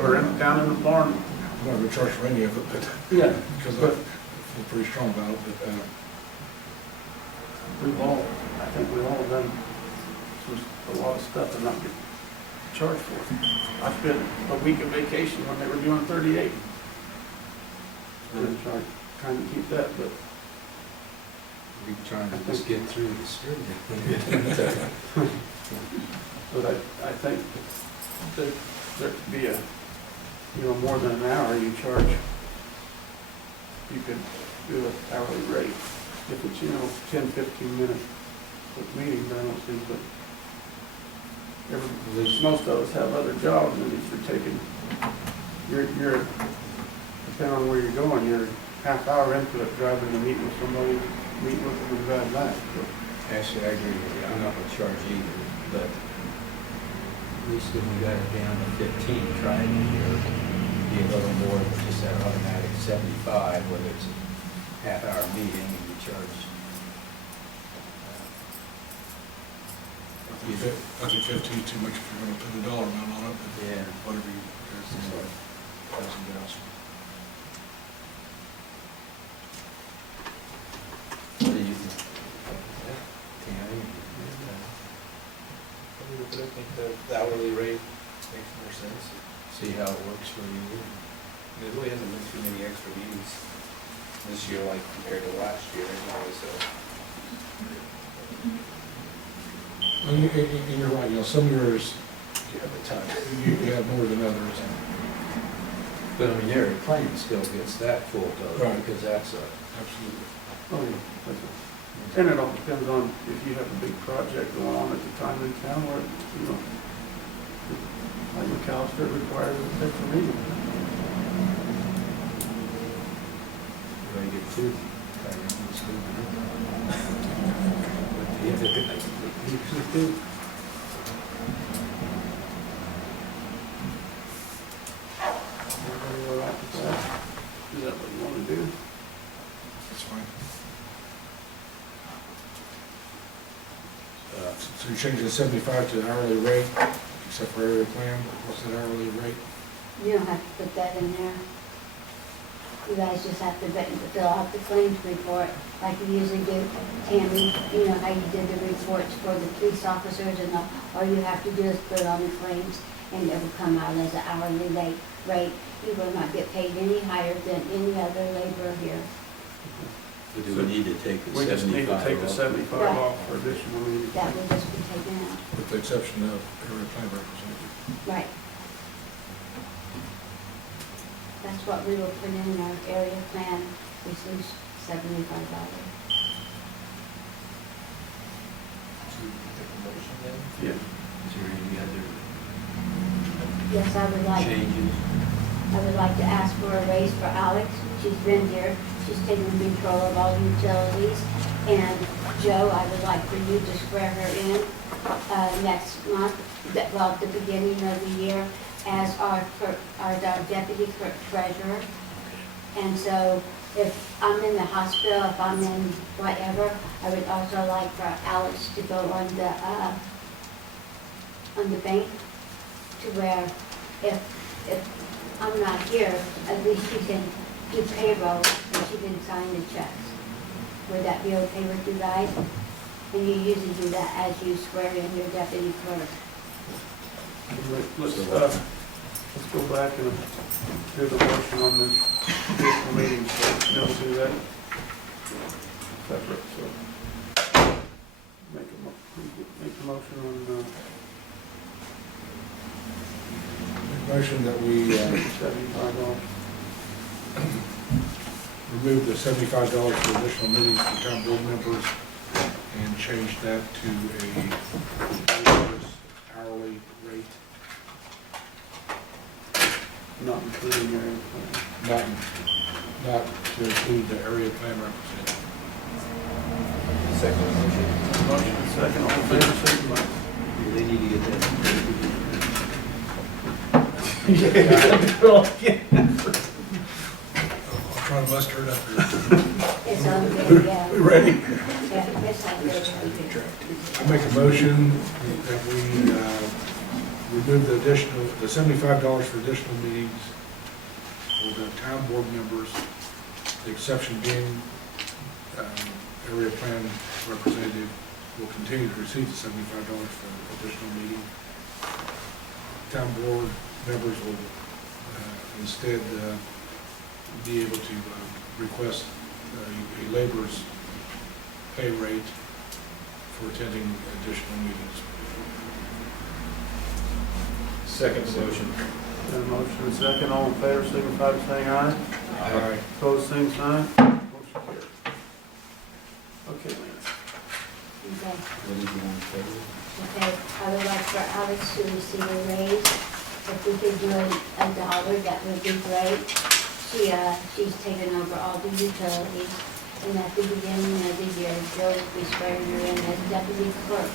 or down in the barn. I'm not going to charge for any of it, but Yeah, because I feel pretty strong about it. But I think we've all done a lot of stuff and not get charged for it. I spent a week of vacation when they were doing 38. Really trying to keep that, but we're trying to just get through the street. but I think that there could be a, you know, more than an hour you charge you could do an hourly rate. If it's, 10, 15 minute quick meetings, I don't see, but most of us have other jobs, and if you're taking, you're, depending on where you're going, you're half hour into it, driving to meet with somebody, meet with them and drive back. So, Actually, I agree with you, I'm not gonna charge either, but at least if we got it down to 15, try it here, be a little more than just that automatic 75, whether it's a half-hour meeting and you charge. I think 15 is too much if you're gonna put a dollar amount on it, but Yeah. whatever you guys decide. Guys and gals. What do you think? Tammy? I think the hourly rate makes more sense. See how it works for you. There really hasn't been too many extra meetings this year, like compared to last year, anyway, so. And you're right, some years You have a ton. you have more than others. But I mean, your plane still gets that full though, Right. because that's a, Absolutely. oh, yeah, that's it. And it all depends on if you have a big project going on at the time in town, where, like McAllister requires a special meeting. you're gonna get food. Everybody all right with that? Is that what you want to do? That's fine. So you're changing the 75 to hourly rate, except for area plan, what's that hourly rate? You don't have to put that in there. You guys just have to fill out the claims report like you usually do. Tammy, you know how you did the reports for the police officers and all you have to do is put it on the claims and it will come out as an hourly rate. You will not get paid any higher than any other laborer here. But do we need to take the 75 We just need to take the off? 75 Right. off for additional meetings. That will just be taken out. With the exception of area plan representative. Right. That's what we will put in our area plan, which is $75. Should we take a motion then? Yeah. Is there any other Yes, changes? I would like to ask for a raise for Alex. She's been here, she's taken control of all utilities. And Joe, I would like for you to swear her in next month, at the beginning of the year, as our deputy treasurer. And so if I'm in the hospital, if I'm in whatever, I would also like for Alex to go on the bank, to where if I'm not here, at least she can do payroll and she can sign the checks. Would that be okay with you guys? And you usually do that as you swear in your deputy clerk. Let's go back and do the motion on the additional meetings, so we'll do that separate, so. Make a motion on, Motion that we $75. remove the $75 for additional meetings for town board members and change that to a hourly rate, Not including your plan. not to include the area plan representative. Second motion. Motion and second, all in favor, signify. They need to get that. I'll try to muster it up here. It's all good, yeah. We ready? Yeah, it's all good. I make a motion that we remove the $75 for additional meetings for the town board members, the exception being area plan representative will continue to receive the $75 for additional meeting. Town board members will instead be able to request a laborer's pay rate for attending additional meetings. Second motion. Got a motion and second, all in favor, signify by saying aye. Aye. Opposed, same sign. Motion carried. Okay, Lance. Okay. What did you want to say? Okay, I would like for Alex to receive a raise. If we could do $1, that would be great. She's taken over all the utilities, and at the beginning of the year, Joe will be swearing her in as deputy clerk.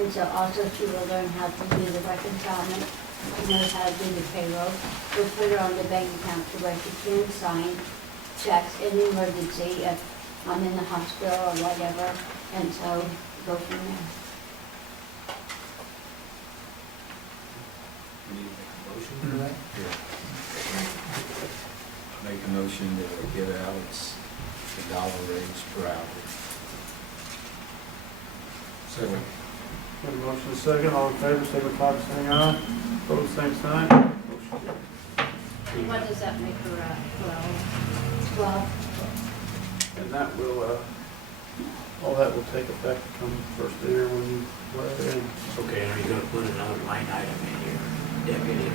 And so also she will learn how to do the reconcilement, she knows how to do the payroll. We'll put her on the bank account to where she can sign checks in emergency if I'm in the hospital or whatever, and so go from there. We need to make a motion for that? Make a motion to give Alex a $1 raise per hour. Second. Got a motion second, all in favor, signify by saying aye. Opposed, same sign. Motion carried. And what does that make her, 12? And that will, all that will take effect come first of the year when you wear it in. Okay, are you gonna put another line item in here, deputy?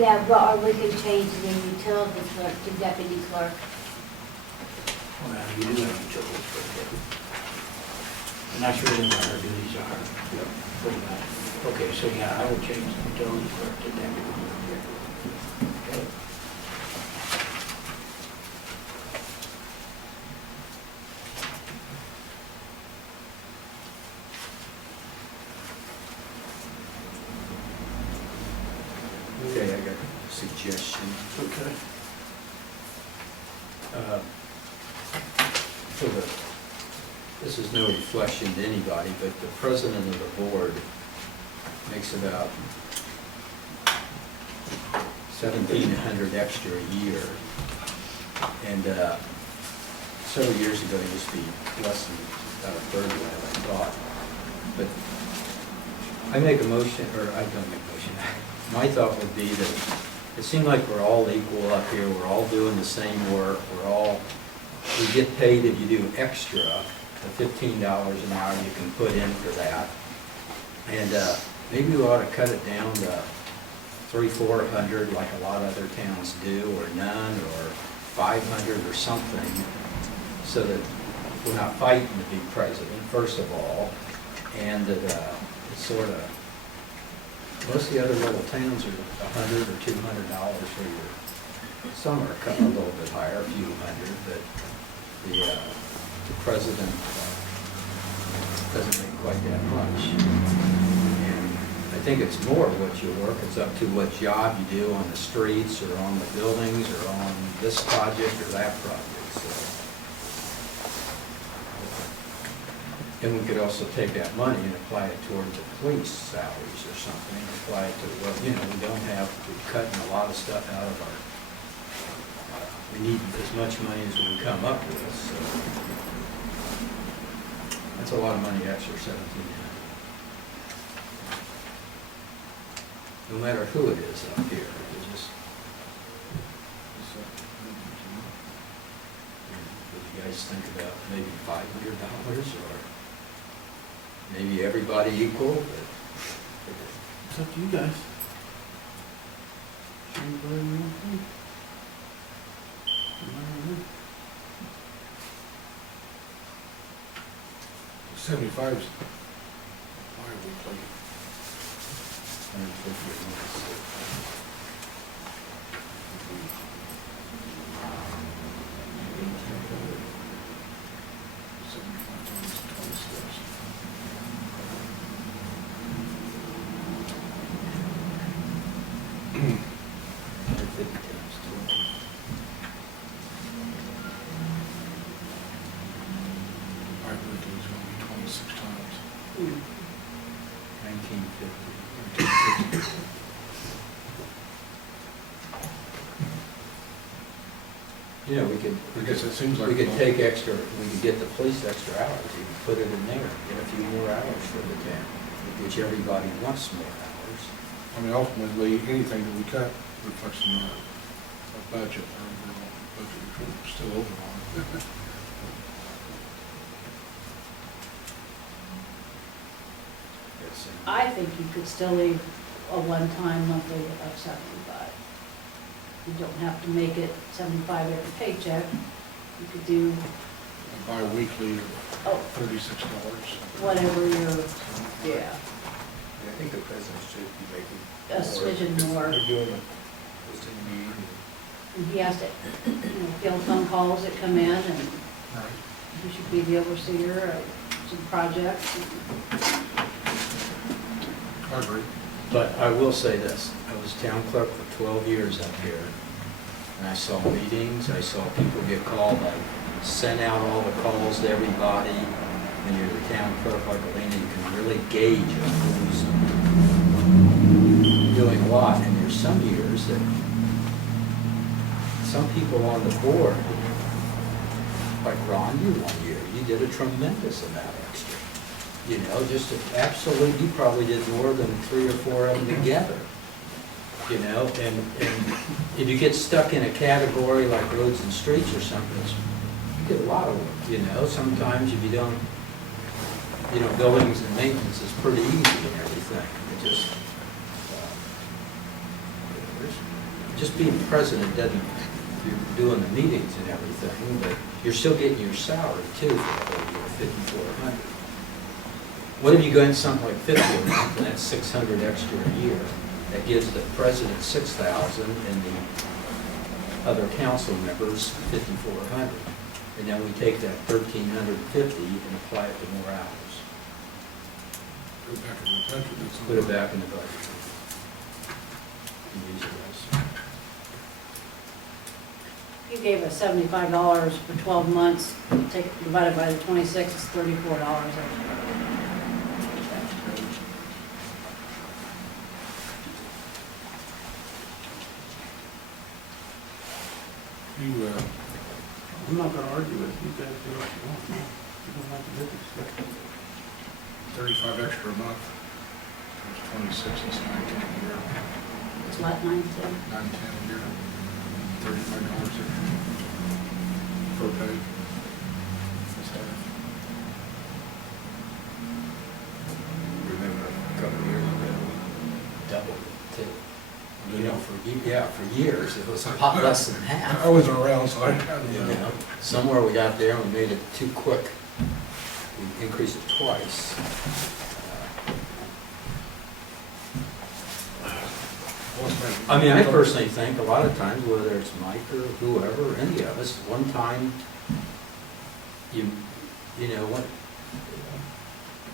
Yeah, but or we can change the utility clerk to deputy clerk. Well, you do have utilities for the deputy. I'm not sure what our duties are. Pretty much. Okay, so yeah, I would change the utility clerk to deputy clerk. Okay. Okay, I got a suggestion. Okay. For this is no reflection to anybody, but the president of the board makes about $1,700 extra a year. And several years ago, it used to be less than about a third of that, I thought. But I make a motion, or I don't make a motion. My thought would be that it seemed like we're all equal up here. We're all doing the same work. We get paid if you do extra, the $15 an hour you can put in for that. And maybe we ought to cut it down to $300-400 like a lot of other towns do, or none, or $500 or something, so that we're not fighting to be president, first of all, and that it's sort of, most of the other little towns are $100 or $200 for your, some are cut a little bit higher, a few hundred, but the president doesn't make quite that much. And I think it's more what you work, it's up to what job you do on the streets, or on the buildings, or on this project or that project, so. And we could also take that money and apply it toward the police salaries or something, apply it to, well, you know, we don't have, we're cutting a lot of stuff out of our, we need as much money as we can come up with, so. That's a lot of money extra, $1,700. No matter who it is up here, it just, what do you guys think about maybe $500, or maybe everybody equal, but It's up to you guys. Anybody want to? 75 is bi-weekly. 150 a month. Bi-weekly is going to be 26 times. 1950. You know, we could, I guess it seems like. we could take extra, we could get the police extra hours, you could put it in there, get a few more hours for the town, which everybody wants more hours. I mean, ultimately, anything that we cut reflects in our budget, our overall budget, which we're still over on. Yes, I think you could still leave a one-time monthly of 75. You don't have to make it 75 every paycheck. You could do Bi-weekly, Oh. $36. whatever your, yeah, I think the president should be making. a smidgen because more. They're doing a posting meeting. And he has to, field phone calls that come in, and Right. he should be the overseer of some projects. I agree. But I will say this, I was town clerk for 12 years up here, and I saw meetings, I saw people get called, I sent out all the calls to everybody, and you're the town clerk like Elena, you can really gauge who's doing what, and there's some years that some people on the board, like Ron, you one year, you did a tremendous amount extra. You know, just absolutely, you probably did more than 3 or 4 of them together. You know, and if you get stuck in a category like roads and streets or something, you get a lot of work, you know. Sometimes if you don't, buildings and maintenance is pretty easy and everything. It just being president doesn't, you're doing the meetings and everything, but you're still getting your salary too for the whole year, $5,400. What if you go in something like 50 a month, and that's 600 extra a year? That gives the president 6,000 and the other council members 5,400. And then we take that 1,350 and apply it to more hours. Go back in the budget. That's all. Put it back in the budget. And use it as- If you gave us $75 for 12 months, take it divided by the 26, it's $34 extra. You, I'm not gonna argue with you guys, do what you want. You don't have to do this. 35 extra a month. It's 26, it's 19 a year. It's what, 9 to 10? 9, 10 a year. $35 extra per pay. Remember a couple of years ago, Double it too. For years, it was a lot less than half. I wasn't around, so I, You know, somewhere we got there and we made it too quick. We increased it twice. I mean, I personally think a lot of times, whether it's Mike or whoever, any of us, one time,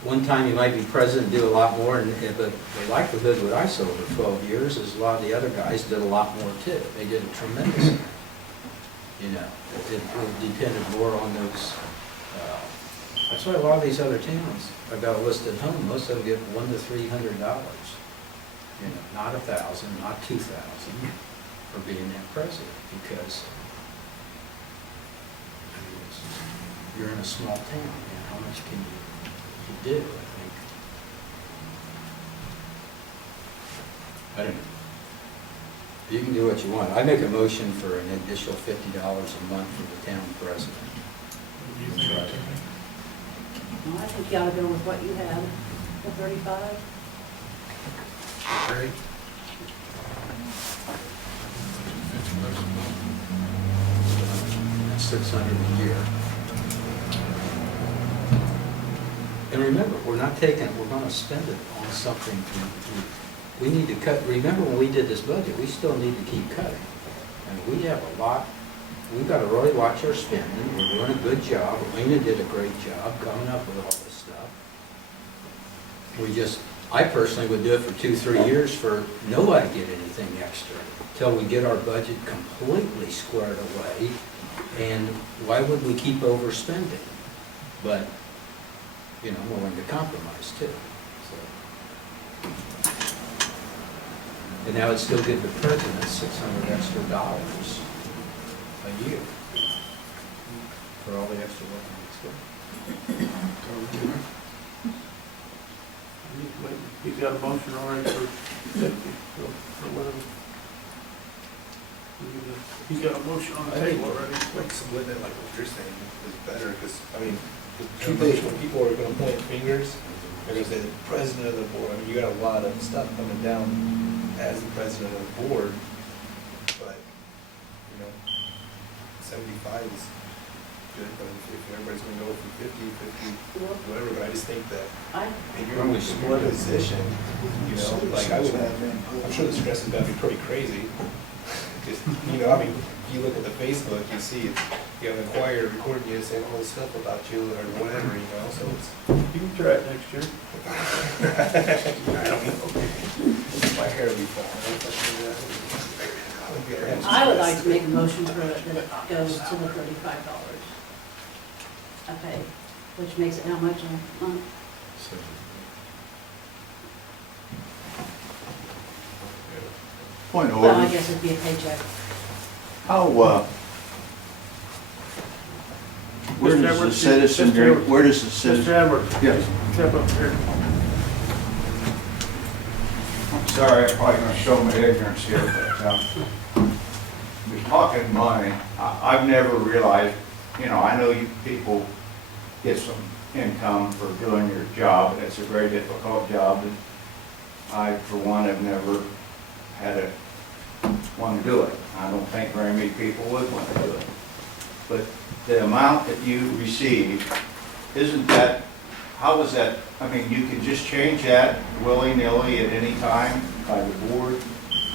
one time you might be president and do a lot more, but the likelihood, what I saw over 12 years, is a lot of the other guys did a lot more too. They did a tremendous amount. You know, it depended more on those, that's why a lot of these other towns, I've got a list at home, most of them get $100 to $300. You know, not 1,000, not 2,000 for being that president, because I mean, you're in a small town, and how much can you do, I think. I don't know. You can do what you want. I make a motion for an additional $50 a month for the town president. Right. Well, I think you ought to go with what you had, the 35. Great. 50 bucks a month. That's 600 a year. And remember, we're not taking, we're gonna spend it on something, we need to cut, remember when we did this budget, we still need to keep cutting. And we have a lot, we've gotta really watch our spending, we're doing a good job, Elena did a great job coming up with all this stuff. We just, I personally would do it for 2, 3 years for nobody get anything extra, till we get our budget completely squared away, and why would we keep overspending? But, you know, I'm willing to compromise too. So. And now it's still give the president $600 extra a year for all the extra work he's doing. He's got a motion already for 50, or whatever. He's got a motion on the table already. like splitting it like what you're saying is better, because, I mean, when people are gonna point fingers, they're gonna say the president of the board. I mean, you got a lot of stuff coming down as the president of the board, but you know, 75 is good, but if everybody's gonna go from 50, whatever, but I just think that I, in your position, you know, like I would, I'm sure the stress is gonna be pretty crazy. Just, you know, I mean, you look at the Facebook, you see, you have an inquirer recording you saying all this stuff about you or whatever, you know, so it's. You can try it next year. I don't know. My hair will be falling. I would like to make a motion for it that it goes to the $35. Okay, which makes it how much a month? Point of Well, I order. guess it'd be a paycheck. How, where Mr. does the Edwards, citizenry, Mr. Edwards. where does the Mr. citizen? Edwards, Yes. step up here. I'm sorry, I'm probably gonna show my ignorance here, but, we're talking money. I've never realized, you know, I know you people get some income for doing your job. It's a very difficult job. And I, for one, have never had to want to do it. I don't think very many people would want to do it. But the amount that you receive, isn't that, how is that, I mean, you can just change that willy-nilly at any time by the board?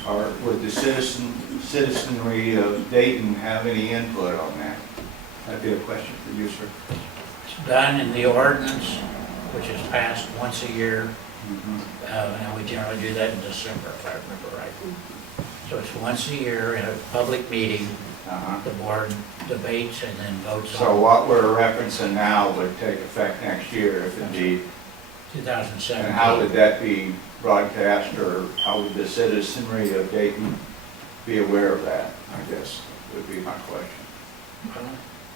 Or would the citizenry of Dayton have any input on that? That'd be a question for you, sir. It's done in the ordinance, which is passed once a year. And we generally do that in December, if I remember right. So it's once a year in a public meeting, the board debates and then votes So on what we're referencing now would take effect next year if indeed, 2017. and how would that be broadcast, or how would the citizenry of Dayton be aware of that, I guess, would be my question.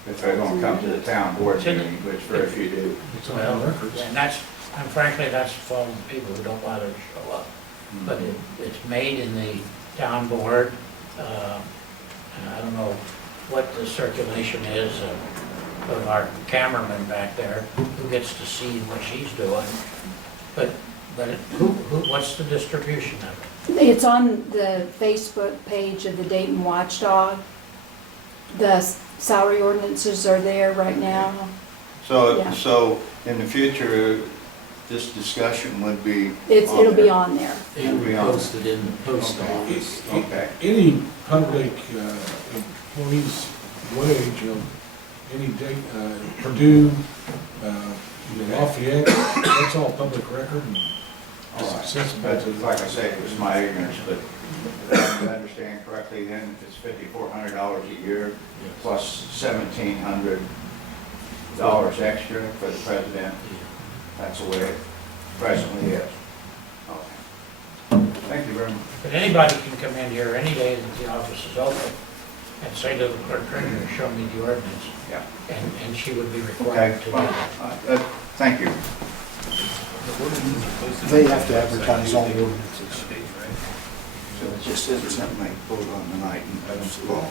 If they don't come to the town board meeting, which very few do. It's on Well, the records. and that's, and frankly, that's from people who don't bother to show up. But it's made in the town board, and I don't know what the circulation is of our cameraman back there, who gets to see what she's doing. But what's the distribution of it? It's on the Facebook page of the Dayton Watchdog. The salary ordinances are there right now. So, Yeah. so in the future, this discussion would be. It'll be on there. It'll be posted in the post office. Okay. Any public employee's wage of any day, Purdue, Lafayette, that's all public record and All it's right. accessible But to. like I say, it was my ignorance, but if I understand correctly, then it's $5,400 a year plus $1,700 extra for the president. That's the way it presently is. Okay. Thank you very much. But anybody can come in here any day that the office is open and say to the clerk treasurer, show me the ordinance. Yeah. And she would be Okay, required to do well, that. thank you. The ordinances are posted. They have to advertise all the ordinances. So it just isn't something they vote on tonight and that's law.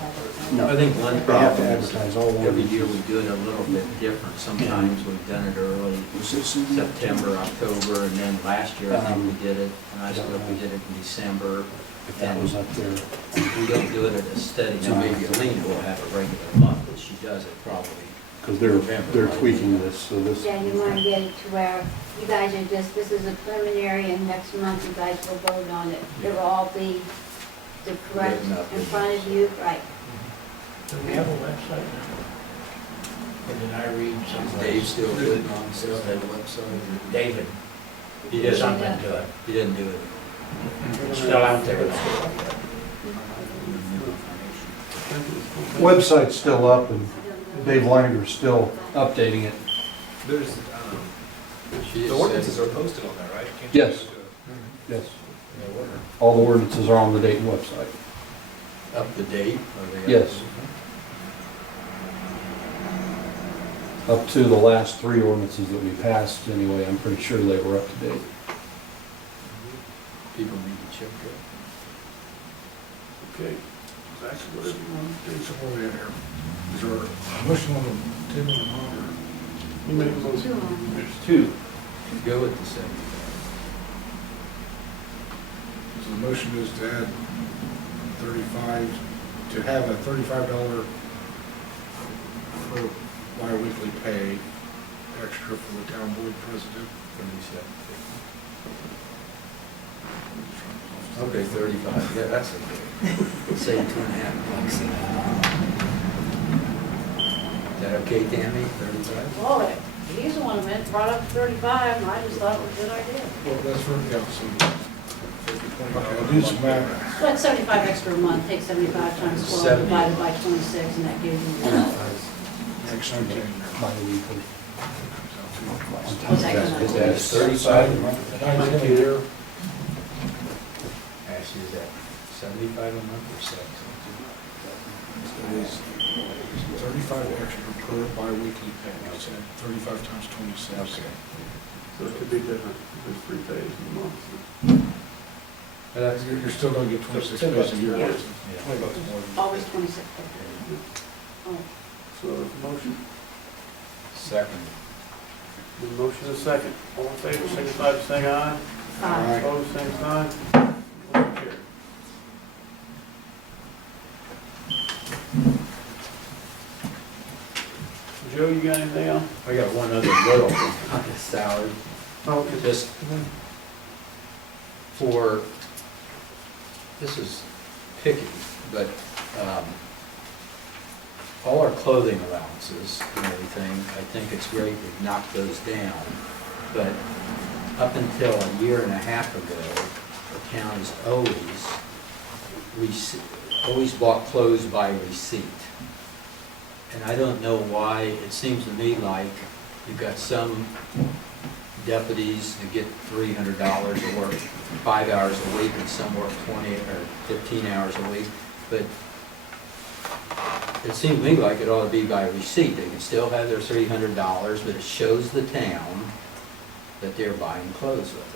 No, I think one they have problem to is advertise all every ordinances. year we do it a little bit different. Sometimes we've done it early, September, October, and then last year I think we did it, and I suppose we did it in December. If that was up there. We don't do it at a steady, now maybe Alina will have a regular month, but she does it probably. Because they're tweaking this, so this. Yeah, you want to get it to where you guys are just, this is a preliminary, and next month you guys will vote on it. It will all be the correct Written up. in front of you, right? Do we have a website now? Or did I read Is someplace? Dave still good on sales at the website? David, He did didn't, something to it. he didn't do it. It's still out there. Website's still up and Dave Langer's still updating it. There's, She the just ordinances said- are posted on there, right? Can't you Yes. go to- Yes. All the ordinances are on the Dayton website. Up to date? Are they up? Yes. Up to the last 3 ordinances that we passed anyway, I'm pretty sure they were up to date. People need to check it. Okay, exactly whatever you want to do. So where we at here? Is there a motion on the table or not, or? You make a motion. There's two. Go with the 75. So the motion is to add 35 to to have a $35 per bi-weekly pay extra for the town board president. Okay, 35, yeah, that's okay. Say $2.50. Is that okay, Tammy, 35? Well, he's the one that brought up 35, and I just thought it was a good idea. Well, that's for council. Okay, I'll do some math. So that's 75 extra a month, take 75 times 12 70. divided by 26, and that gives you, Next time, Bi-weekly. what's that gonna Is be? that 35 a month? times in a year. Actually, is that 75 a month or 70? It is 35 extra per bi-weekly pay. I said 35 times 26. Okay. So it could be different, if it's 3 days in a month. You're still gonna get 26 days a year. Yeah. $20 more than. Always 26. Oh, So there's a motion, Second. the motion is second. All in favor, signify by saying aye. Aye. Opposed, same sign. Motion carried. Joe, you got anything else? I got one other little thing on the salary. Okay. Just for, this is picky, but all our clothing allowances and everything, I think it's great we've knocked those down. But up until a year and a half ago, the town has always bought clothes by receipt. And I don't know why, it seems to me like you've got some deputies that get $300 or work 5 hours a week, and some work 20 or 15 hours a week. But it seems to me like it ought to be by receipt. They can still have their $300, but it shows the town that they're buying clothes with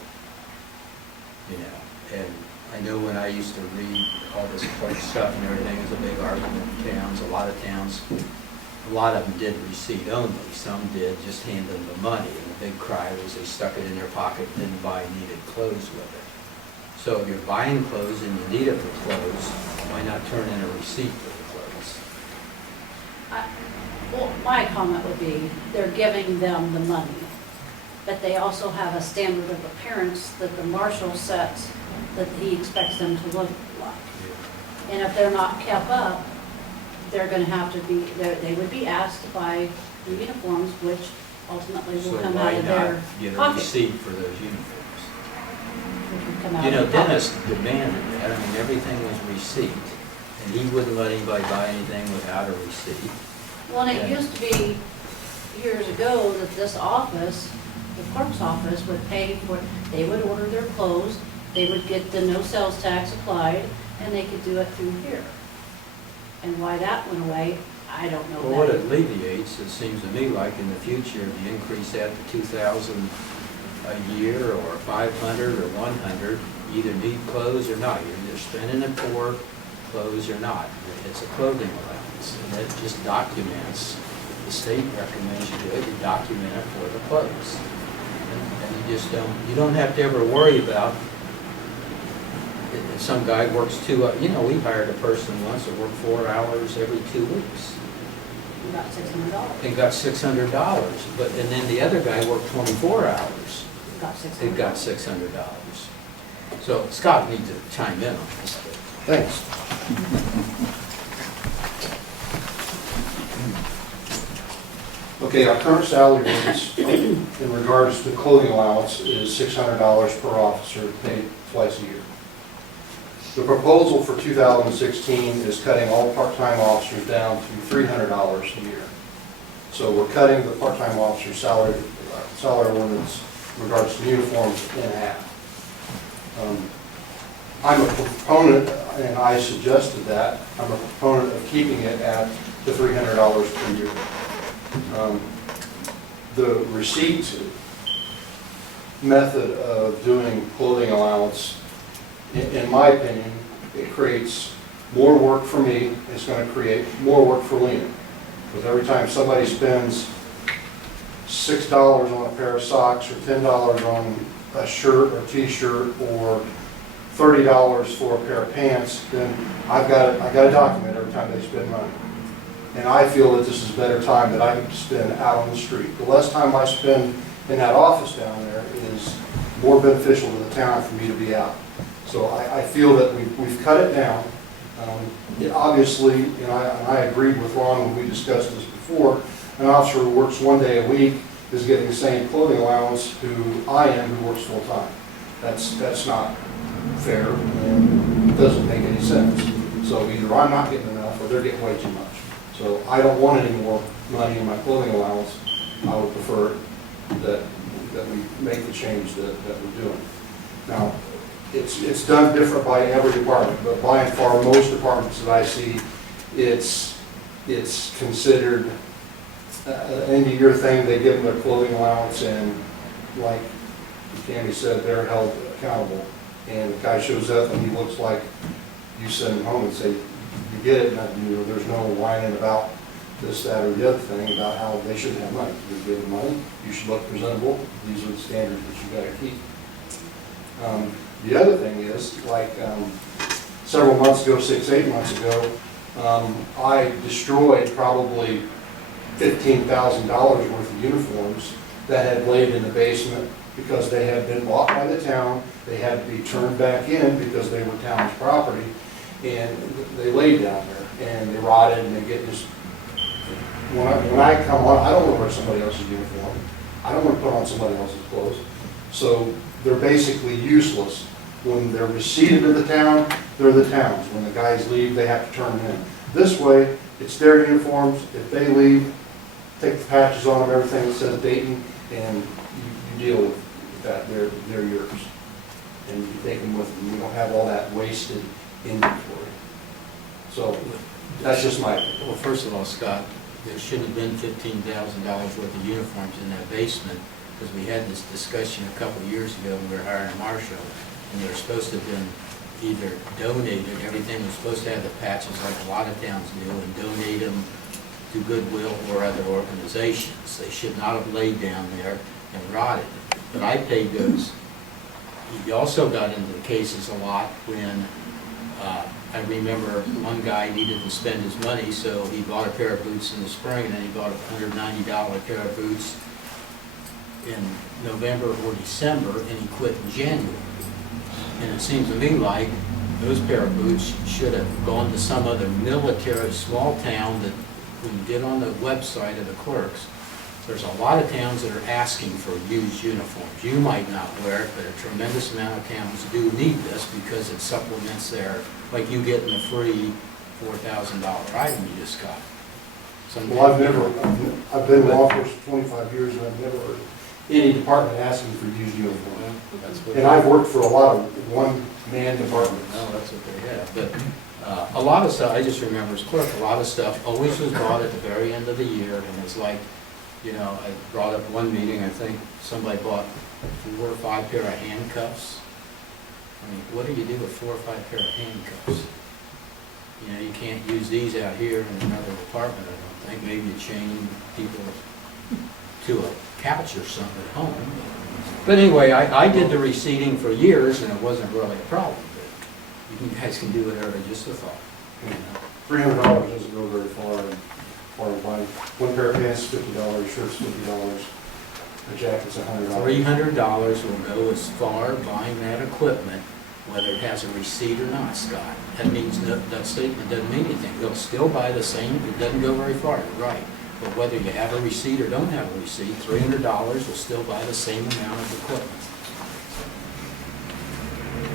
it. You know, and I know when I used to read all this clerk stuff and everything, it was a big argument in towns. A lot of them did receipt only. Some did just hand them the money, and the big cry was they stuck it in their pocket and didn't buy needed clothes with it. So if you're buying clothes and you need it for clothes, why not turn in a receipt for the clothes? Well, my comment would be, they're giving them the money, but they also have a standard of appearance that the marshal sets that he expects them to look like. And if they're not kept up, they're gonna have to be, they would be asked to buy the uniforms, which ultimately So will come why out of not their get a pocket. receipt for those uniforms? Which would come out You of know, their pocket. Dennis demanded that. I mean, everything was receipt, and he wouldn't let anybody buy anything without a receipt. Well, and it Yeah. used to be years ago that this office, the clerk's office, would pay for, they would order their clothes, they would get the no sales tax applied, and they could do it through here. And why that went away, I don't know. Well, what that. it alleviates, it seems to me like in the future, if you increase that to 2,000 a year, or 500 or 100, you either need clothes or not. You're either spending it for clothes or not. It's a clothing allowance, and that just documents, the state recommends you do it, you document it for the clothes. And you don't have to ever worry about, if some guy works we hired a person once that worked 4 hours every 2 weeks. About $600. And got $600, and then the other guy worked 24 hours. Got $600. They got $600. So Scott needs to chime in on this. Thanks. Okay, our current salary rates in regards to clothing allowance is $600 per officer paid twice a year. The proposal for 2016 is cutting all part-time officers down to $300 a year. So we're cutting the part-time officer's salary ordinance in regards to uniforms in half. I'm a proponent, and I suggested that, I'm a proponent of keeping it at the $300 per year. The receipt method of doing clothing allowance, in my opinion, it creates more work for me. It's going to create more work for Lena. Because every time somebody spends $6 on a pair of socks, or $10 on a shirt or t-shirt, or $30 for a pair of pants, then I got to document every time they spend money. And I feel that this is better time that I can spend out on the street. The less time I spend in that office down there is more beneficial to the town for me to be out. So I feel that we've cut it down. Obviously, and I agreed with Ron when we discussed this before, an officer who works 1 day a week is getting the same clothing allowance who I am who works full time. That's not fair and doesn't make any sense. So either I'm not getting enough or they're getting way too much. So I don't want any more money in my clothing allowance. I would prefer that we make the change that we're doing. Now, it's done different by every department, but by and far, most departments that I see, it's considered an end-of-year thing. They give them their clothing allowance, and like Tammy said, they're held accountable. And the guy shows up and he looks like you send him home and say, you get it, and there's no whining about this, that, or the other thing about how they shouldn't have money. You give them money, you should look presentable. These are the standards that you got to keep. The other thing is, like several months ago, 6-8 months ago, I destroyed probably $15,000 worth of uniforms that had laid in the basement because they had been bought by the town. They had to be turned back in because they were town's property, and they laid down there and they rotted and they get just. When I come on, I don't want to wear somebody else's uniform. I don't want to put on somebody else's clothes. So they're basically useless. When they're received to the town, they're the town's. When the guys leave, they have to turn them in. This way, it's their uniforms. If they leave, take the patches on them, everything that says Dayton, and you deal with that. They're yours. And you take them with them. You don't have all that wasted inventory. So that's just my opinion. Well, first of all, Scott, there shouldn't have been $15,000 worth of uniforms in that basement, because we had this discussion a couple of years ago when we were hiring a marshal, and they were supposed to have been either donated, everything was supposed to have the patches like a lot of towns do, and donate them to Goodwill or other organizations. They should not have laid down there and rotted. But I paid those. You also got into the cases a lot when I remember one guy needed to spend his money, so he bought a pair of boots in the spring, and then he bought a $190 pair of boots in November or December, and he quit in January. And it seems to me like those pair of boots should have gone to some other military small town that, when you get on the website of the clerks, there's a lot of towns that are asking for used uniforms. You might not wear it, but a tremendous amount of towns do need this because it supplements their, like you getting a free $4,000 item you just got. Well, I've been in law enforcement for 25 years, and I've never heard any department asking for used uniforms. And I've worked for a lot of one-man departments. No, that's what they have. But a lot of stuff, I just remember as clerk, a lot of stuff always was bought at the very end of the year, and it's like, you know, I brought up one meeting, I think somebody bought 4 or 5 pair of handcuffs. I mean, what do you do with 4 or 5 pair of handcuffs? You know, you can't use these out here in another department, I don't think. Maybe you chain people to a couch or something at home. But anyway, I did the receipting for years, and it wasn't really a problem. But you guys can do whatever, just a thought. You know? $300 doesn't go very far. Buying one pair of pants, $50, shirts, $50, a jacket's $100. $300 will go as far buying that equipment, whether it has a receipt or not, Scott. That means that statement doesn't mean anything. They'll still buy the same, it doesn't go very far, you're right. But whether you have a receipt or don't have a receipt, $300 will still buy the same amount of equipment.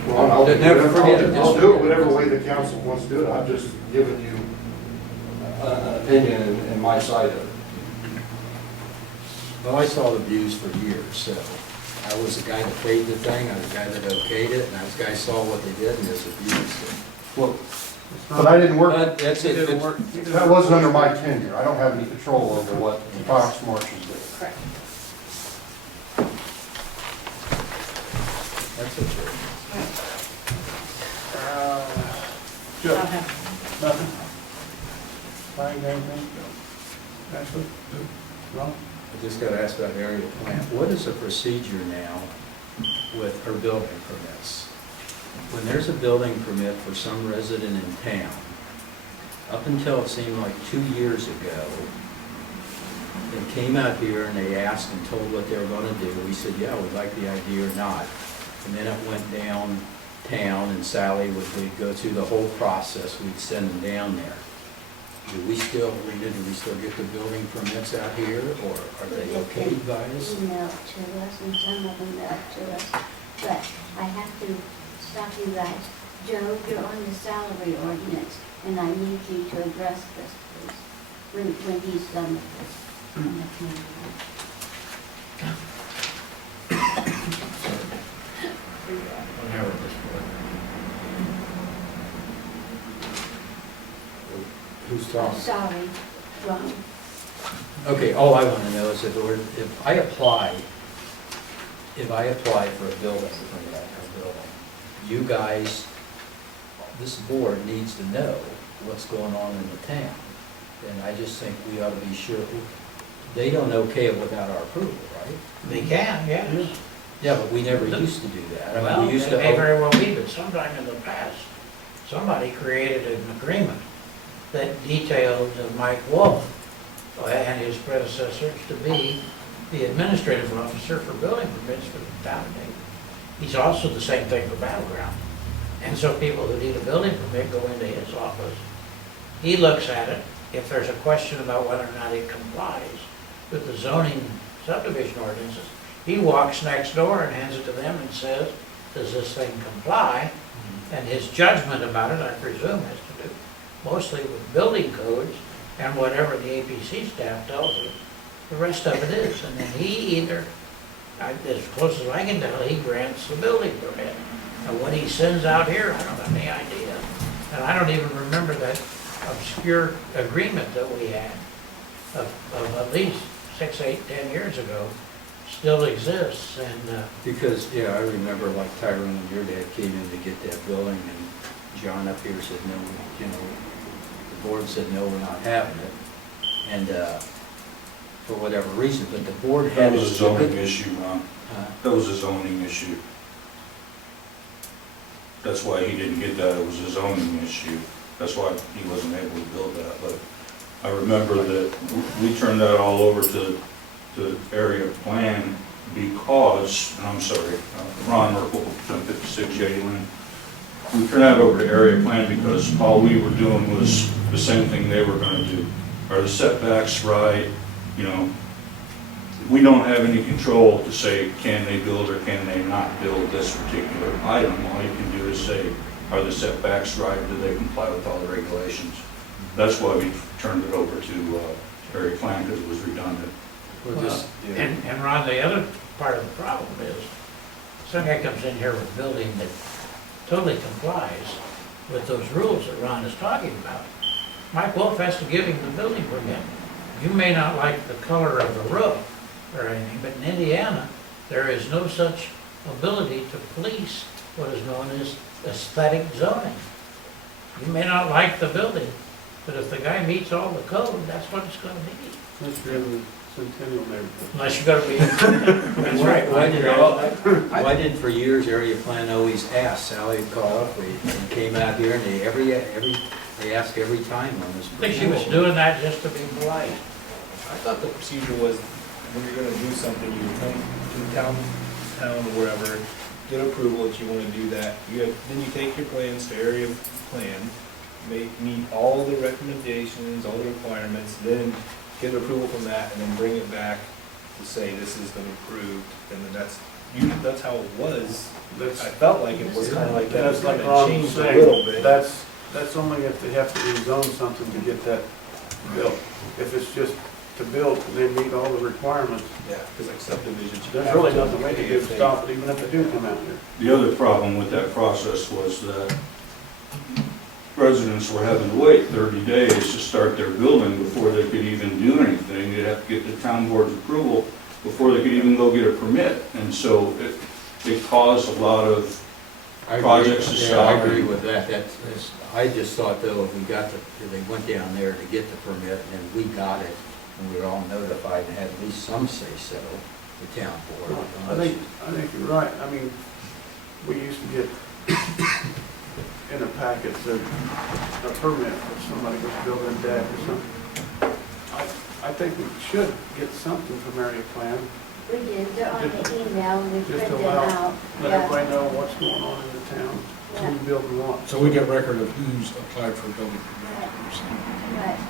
Well, I'll do it whatever way the the council wants to do it. I've just given you an opinion and my side of it. Well, I saw the views for years, so I was the guy that paid the thing, I was the guy that okayed it, and I was the guy saw what they did, and there's a views. Well, but I didn't work, That's it. didn't work. that wasn't under my tenure. I don't have any control over what the fox marshals do. Correct. That's it. Joe, Okay. nothing? Fine, anything? Ashley? Ron? I just got to ask about area plan. What is the procedure now with our building permits? when there's a building permit for some resident in town, up until it seemed like 2 years ago, they came out here and they asked and told what they were gonna do. We said, yeah, we like the idea or not. And then it went downtown and Sally would, we'd go through the whole process, we'd send them down there. Do we still get the building permits out here, or are they okayed by us? Email to us, and some of them mail to us, but I have to stop you guys. Joe, you're on the salary ordinance, and I need you to address this, please, when he's done with this. Whenever this board. Who's talking? Sorry, Ron. Okay, all I want to know is if I apply for a building permit, you guys, this board needs to know what's going on in the town. And I just think we ought to be sure, they don't okay it without our approval, right? They can, yes. Yeah, but we never used to do that. I mean, Well, we used it to. may very well be, but sometime in the past, somebody created an agreement that detailed Mike Wolf and his predecessors to be the administrative officer for building permits for the town of Dayton. He's also the same thing for Battleground. And so people who need a building permit go into his office. He looks at it. If there's a question about whether or not it complies with the zoning subdivision ordinances, he walks next door and hands it to them and says, does this thing comply? And his judgment about it, I presume, has to do mostly with building codes and whatever the APC staff tells us. The rest of it is. And then he either, as close as I can tell, he grants the building permit. And what he sends out here, I don't have any idea. And I don't even remember that obscure agreement that we had of at least 6, 8, 10 years ago still exists. And Because, yeah, I remember like Tyrone and your dad came in to get that building, and John up here said, no, you know, the board said, no, we're not having it. And, for whatever reason, but the board That had. was a zoning issue, Ron. Uh, That was a zoning issue. That's why he didn't get that, it was a zoning issue. That's why he wasn't able to build that, but I remember that we turned that all over to the area plan because, and I'm sorry, Ron Merkel, 1056 Yale Lane. We turned that over to area plan because all we were doing was the same thing they were gonna do. Are the setbacks right? You know, we don't have any control to say, can they build or can they not build this particular item. All you can do is say, are the setbacks right? Do they comply with all the regulations? That's why we turned it over to area plan, because it was redundant. Well, just, yeah. and Ron, the other part of the problem is, some guy comes in here with a building that totally complies with those rules that Ron is talking about. Mike Wolf has to give him the building permit. You may not like the color of the roof or anything, but in Indiana, there is no such ability to police what is known as aesthetic zoning. You may not like the building, but if the guy meets all the code, that's what it's gonna be. Unless you're in the Centennial neighborhood. Unless you're gonna be, that's right. Why did for years area plan always ask, Sally would call up, they came out here and they ask every time on this. I think she was doing that just to be polite. I thought the procedure was, when you're gonna do something, you come to the town or wherever, get approval that you wanna do that. Then you take your plans to area plan, meet all the recommendations, all the requirements, then get approval from that, and then bring it back to say this has been approved, and then that's how it was. I felt like it was kinda like that, That's it's like kinda Ron was changed a saying, little bit. that's only if they have to rezone something to get that built. If it's just to build, they meet all the requirements. Yeah, because like subdivisions. you There's have really to nothing we can do if to they- stop it, even if they do come out here. The other problem with that process was that residents were having to wait 30 days to start their building before they could even do anything. They'd have to get the town board's approval before they could even go get a permit. And so it caused a lot of projects to Yeah, stop. I agree with that. I just thought though, if they went down there to get the permit and we got it, and we were all notified and had at least some say-so, the town board. I think you're right. I mean, we used to get in a packet that a permit if somebody was building a deck or something. I think we should get something from area plan, We did, they're on the email, and we just print to them allow, out. let Yeah, everybody know what's going on in the town, yeah, who building what. So we get record of who's applied for a building permit or something. right.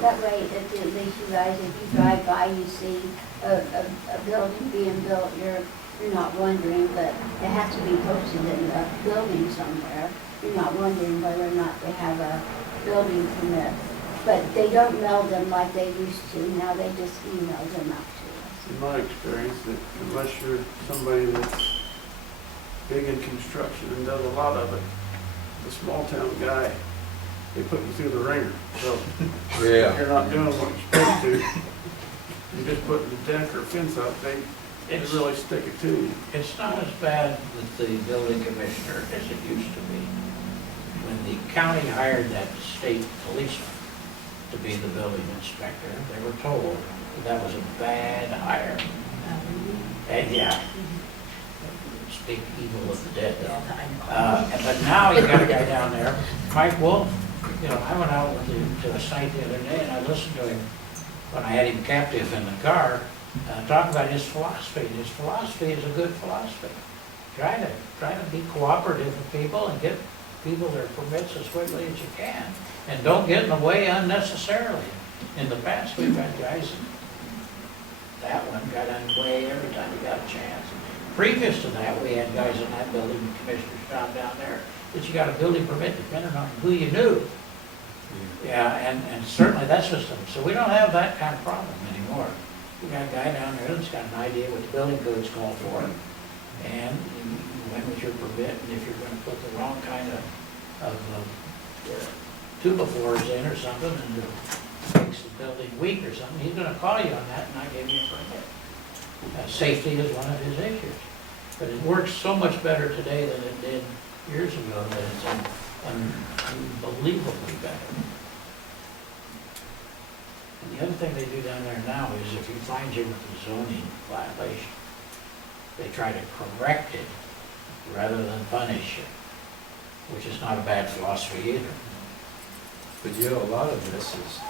That way, at least you guys, if you drive by, you see a building being built, you're not wondering, but it has to be posted in a building somewhere. You're not wondering whether or not they have a building permit. But they don't mail them like they used to, now they just email them out to us. In my experience, that unless you're somebody that's big in construction and does a lot of it, the small town guy, they put you through the ringer. So if you're not doing what you're supposed to, you're just putting a deck or fence up, they really stick it to you. It's not as bad with the building commissioner as it used to be. When the county hired that state policeman to be the building inspector, they were told that was a bad hire. And yeah, speak evil of the dead though. But now you got a guy down there, Mike Wolf. You know, I went out to a site the other day and I listened to him when I had him captive in the car, talk about his philosophy. And his philosophy is a good philosophy. Try to be cooperative with people and get people their permits as quickly as you can. And don't get in the way unnecessarily. In the past, we've had guys, that one got in the way every time he got a chance. Previous to that, we had guys in that building, the commissioner's shop down there, that you got a building permit depending on who you knew. Yeah, and certainly that system. So we don't have that kind of problem anymore. We got a guy down there that's got an idea what the building codes call for. And when was your permit, and if you're gonna put the wrong kind of tuba floors in or something, and it makes the building weak or something, he's gonna call you on that and not give you a permit. Safety is one of his issues. But it works so much better today than it did years ago that it's unbelievably better. And the other thing they do down there now is if you find you with a zoning violation, they try to correct it rather than punish you, which is not a bad philosophy either. But you know, a lot of this is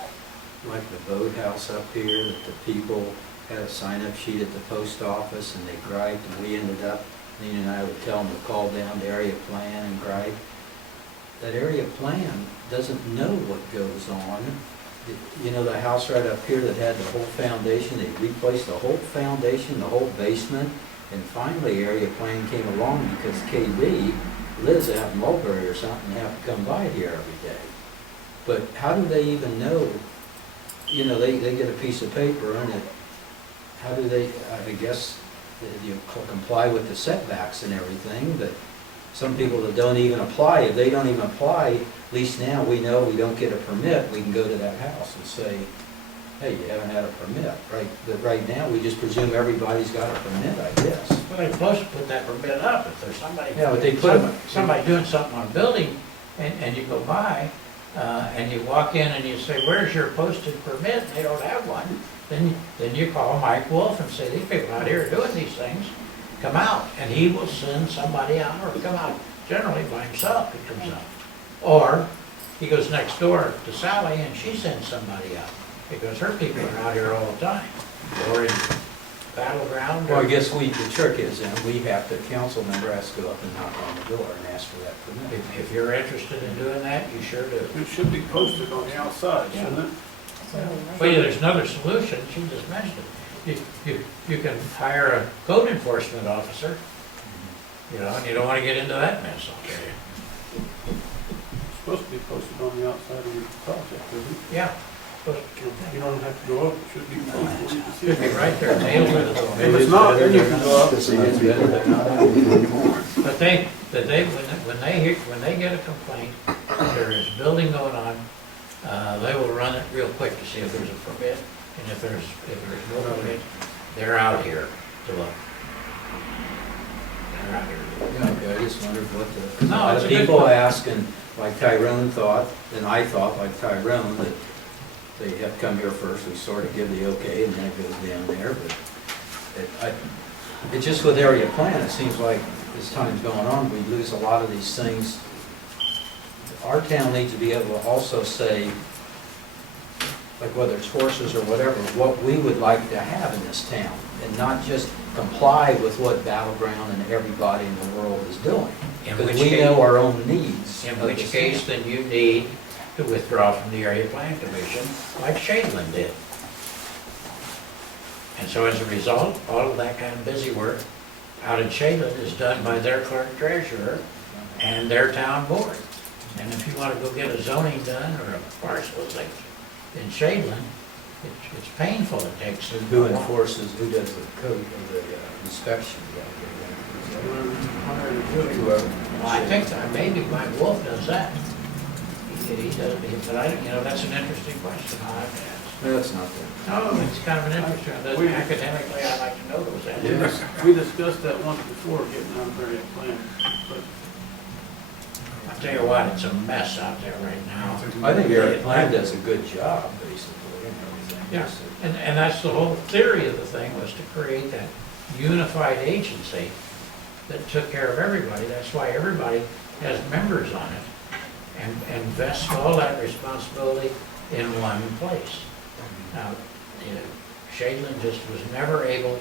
like the boathouse up here, that the people had a sign-up sheet at the post office and they griped, and we ended up, Nina and I would tell them to call down the area plan and gripe. That area plan doesn't know what goes on. You know, the house right up here that had the whole foundation, they replaced the whole foundation, the whole basement, and finally area plan came along because KB lives out in Mulberry or something, and have to come by here every day. But how do they even know? You know, they get a piece of paper and it, how do they, I guess, you comply with the setbacks and everything, but some people that don't even apply, if they don't even apply, at least now we know we don't get a permit, we can go to that house and say, hey, you haven't had a permit, right? But right now, we just presume everybody's got a permit, I guess. Well, they're supposed to put that permit up if there's somebody. Yeah, but they put them. Somebody doing something on a building, and you go by, and you walk in and you say, where's your posted permit? And they don't have one. Then you call Mike Wolf and say, these people out here are doing these things, come out. And he will send somebody out, or come out generally by himself, he comes out. Or he goes next door to Sally and she sends somebody out, because her people are out here all the time. Or in Battleground. Well, I guess the trick is, then we have to, council member has to go up and knock on the door and ask for that permit. If you're interested in doing that, you sure do. It should be posted on the outside, shouldn't it? Well, yeah, there's another solution, she just mentioned it. You can hire a code enforcement officer, you know, and you don't want to get into that mess, okay? It's supposed to be posted on the outside of your project, isn't it? Yeah, You don't have to go up, it should be posted. You can see should be it. right there, nailed to the door. If it's not, then you can go up. But when they get a complaint, that there is building going on, they will run it real quick to see if there's a permit, and if there's no permit, they're out here to look. They're out here to look. Yeah, okay, I just wondered what the, No, a lot it's of a good people point. ask, and like Tyrone thought, and I thought like Tyrone, that they have to come here first, we sort of give the okay, and then it goes down there, but it just with area plan, it seems like as time's going on, we lose a lot of these things. Our town needs to be able to also say, like whether it's horses or whatever, what we would like to have in this town, and not just comply with what Battleground and everybody in the world is doing. In Because which we case- know our own needs. In of which this case, town. then you need to withdraw from the area plan commission, like Shadeland did. And so as a result, all of that kind of busy work out in Shadeland is done by their clerk treasurer and their town board. And if you want to go get a zoning done or a parcelization in Shadeland, it's painful. It takes. Who enforces, who does the code or the inspection? Whoever. Well, I think that maybe Mike Wolf does that. He does, but I, that's an interesting question. I'll have to ask. No, that's not there. No, it's kind of an interesting, academically, I like to know those answers. We discussed that once before, getting on the area plan, but I'll tell you what, it's a mess out there right now. I think Area Plan does a good job, basically, and everything. Yeah, and that's the whole theory of the thing, was to create that unified agency that took care of everybody. That's why everybody has members on it, and vests all that responsibility in one place. Now, Shadeland just was never able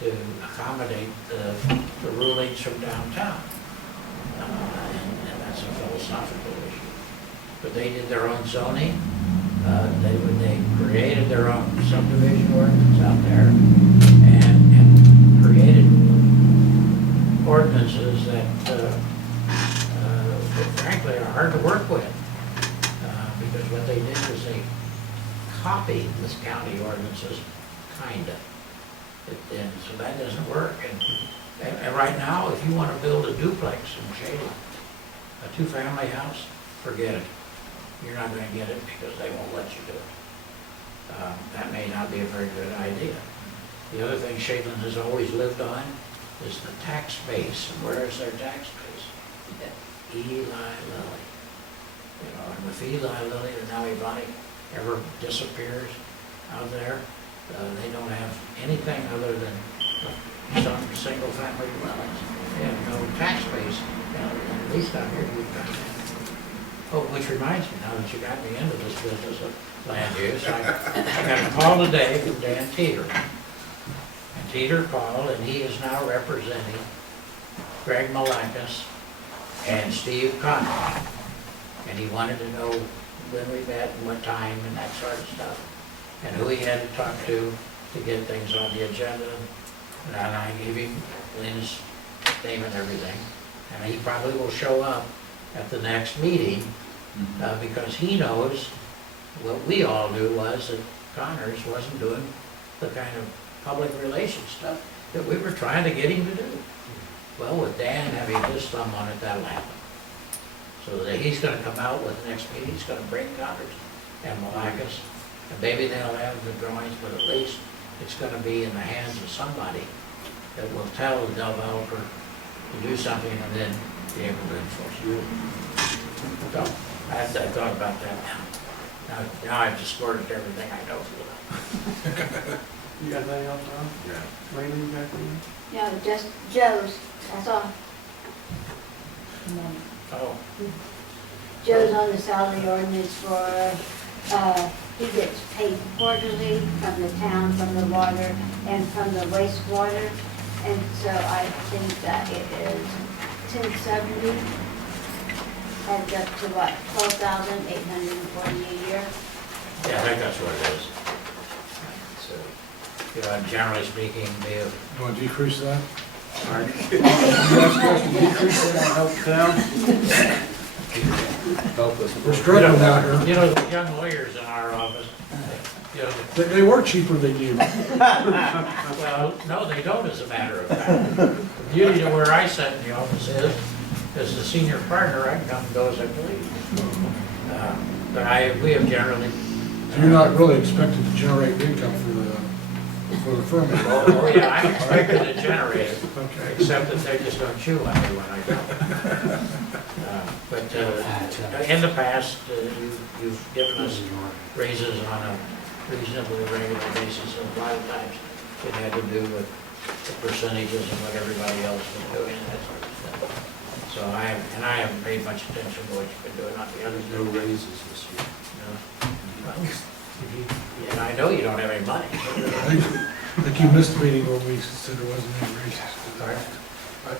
to accommodate the rulings from downtown. And that's a philosophical issue. But they did their own zoning, they created their own subdivision ordinance out there, and created ordinances that frankly are hard to work with. Because what they did was they copied this county ordinances, kinda. And so that doesn't work. And right now, if you want to build a duplex in Shady, a two-family house, forget it. You're not going to get it because they won't let you do it. That may not be a very good idea. The other thing Shadeland has always lived on is the tax base. And where is their tax base? At Eli Lilly. And if Eli Lilly or now Ebonic ever disappears out there, they don't have anything other than some single-family dwellings. They have no tax base, at least out here we've got that. Oh, which reminds me, now that you got me into this business of land use, I got a call today from Dan Teeter. And Teeter called, and he is now representing Greg Malakis and Steve Conlon. And he wanted to know when we met and what time and that sort of stuff, and who he had to talk to get things on the agenda. And I gave him Lynn's name and everything, and he probably will show up at the next meeting, because he knows what we all knew was that Connors wasn't doing the kind of public relations stuff that we were trying to get him to do. Well, with Dan having his thumb on it, that'll happen. So that he's gonna come out with the next meeting, he's gonna bring Connors and Malakis, and maybe they'll have the drawings, but at least it's gonna be in the hands of somebody that will tell the developer to do something and then be able to enforce it. So, I thought about that now. Now I've discorded everything I know. you got anything else, Ron? Yeah. Raymond, you got anything? No, just Joe's, that's all. Oh, Joe's on the salary ordinance for, he gets paid quarterly from the town, from the water, and from the wastewater. And so I think that it is 1070, adds up to what, 12,840 a year? yeah, I think that's what it is. So, generally speaking, You want to decrease that? You asked us to decrease that and help the town? Help us. We're struggling out here. the young lawyers in our office, They were cheaper than you. well, no, they don't, as a matter of fact. The beauty of where I sit in the office is, as the senior partner, I can come and go as I please. But we have generally. So you're not really expected to generate income for the firm. Oh, yeah, I'm expected to generate it, Okay. except that they just don't chew on me when I go. But in the past, you've given us raises on a reasonably regular basis, and a lot of times it had to do with the percentages of what everybody else was doing and that sort of stuff. So I haven't paid much attention to what you've been doing on the other. There's no raises this year. No. Well, and I know you don't have any money. I think you missed the meeting where we said there wasn't any raises.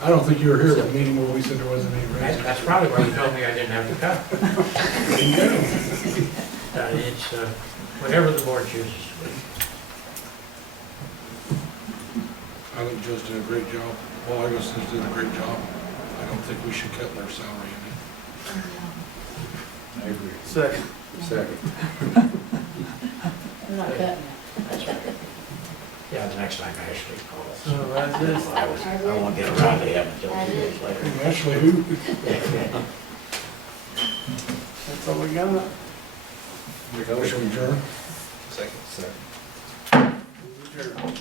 I don't think you were here at the meeting where we said there wasn't any raises. That's probably why you told me I didn't have to cut. It's whatever the board chooses to do. I think Joe's did a great job. All our listeners did a great job. I don't think we should cut their salary any. I agree. Second. Second. I'm not cutting it. That's right. Yeah, the next time Ashley So calls. that's this. I won't get around to him until 2 years later. Actually, who? That's all we got. Motion adjourned. Second. Adjourned.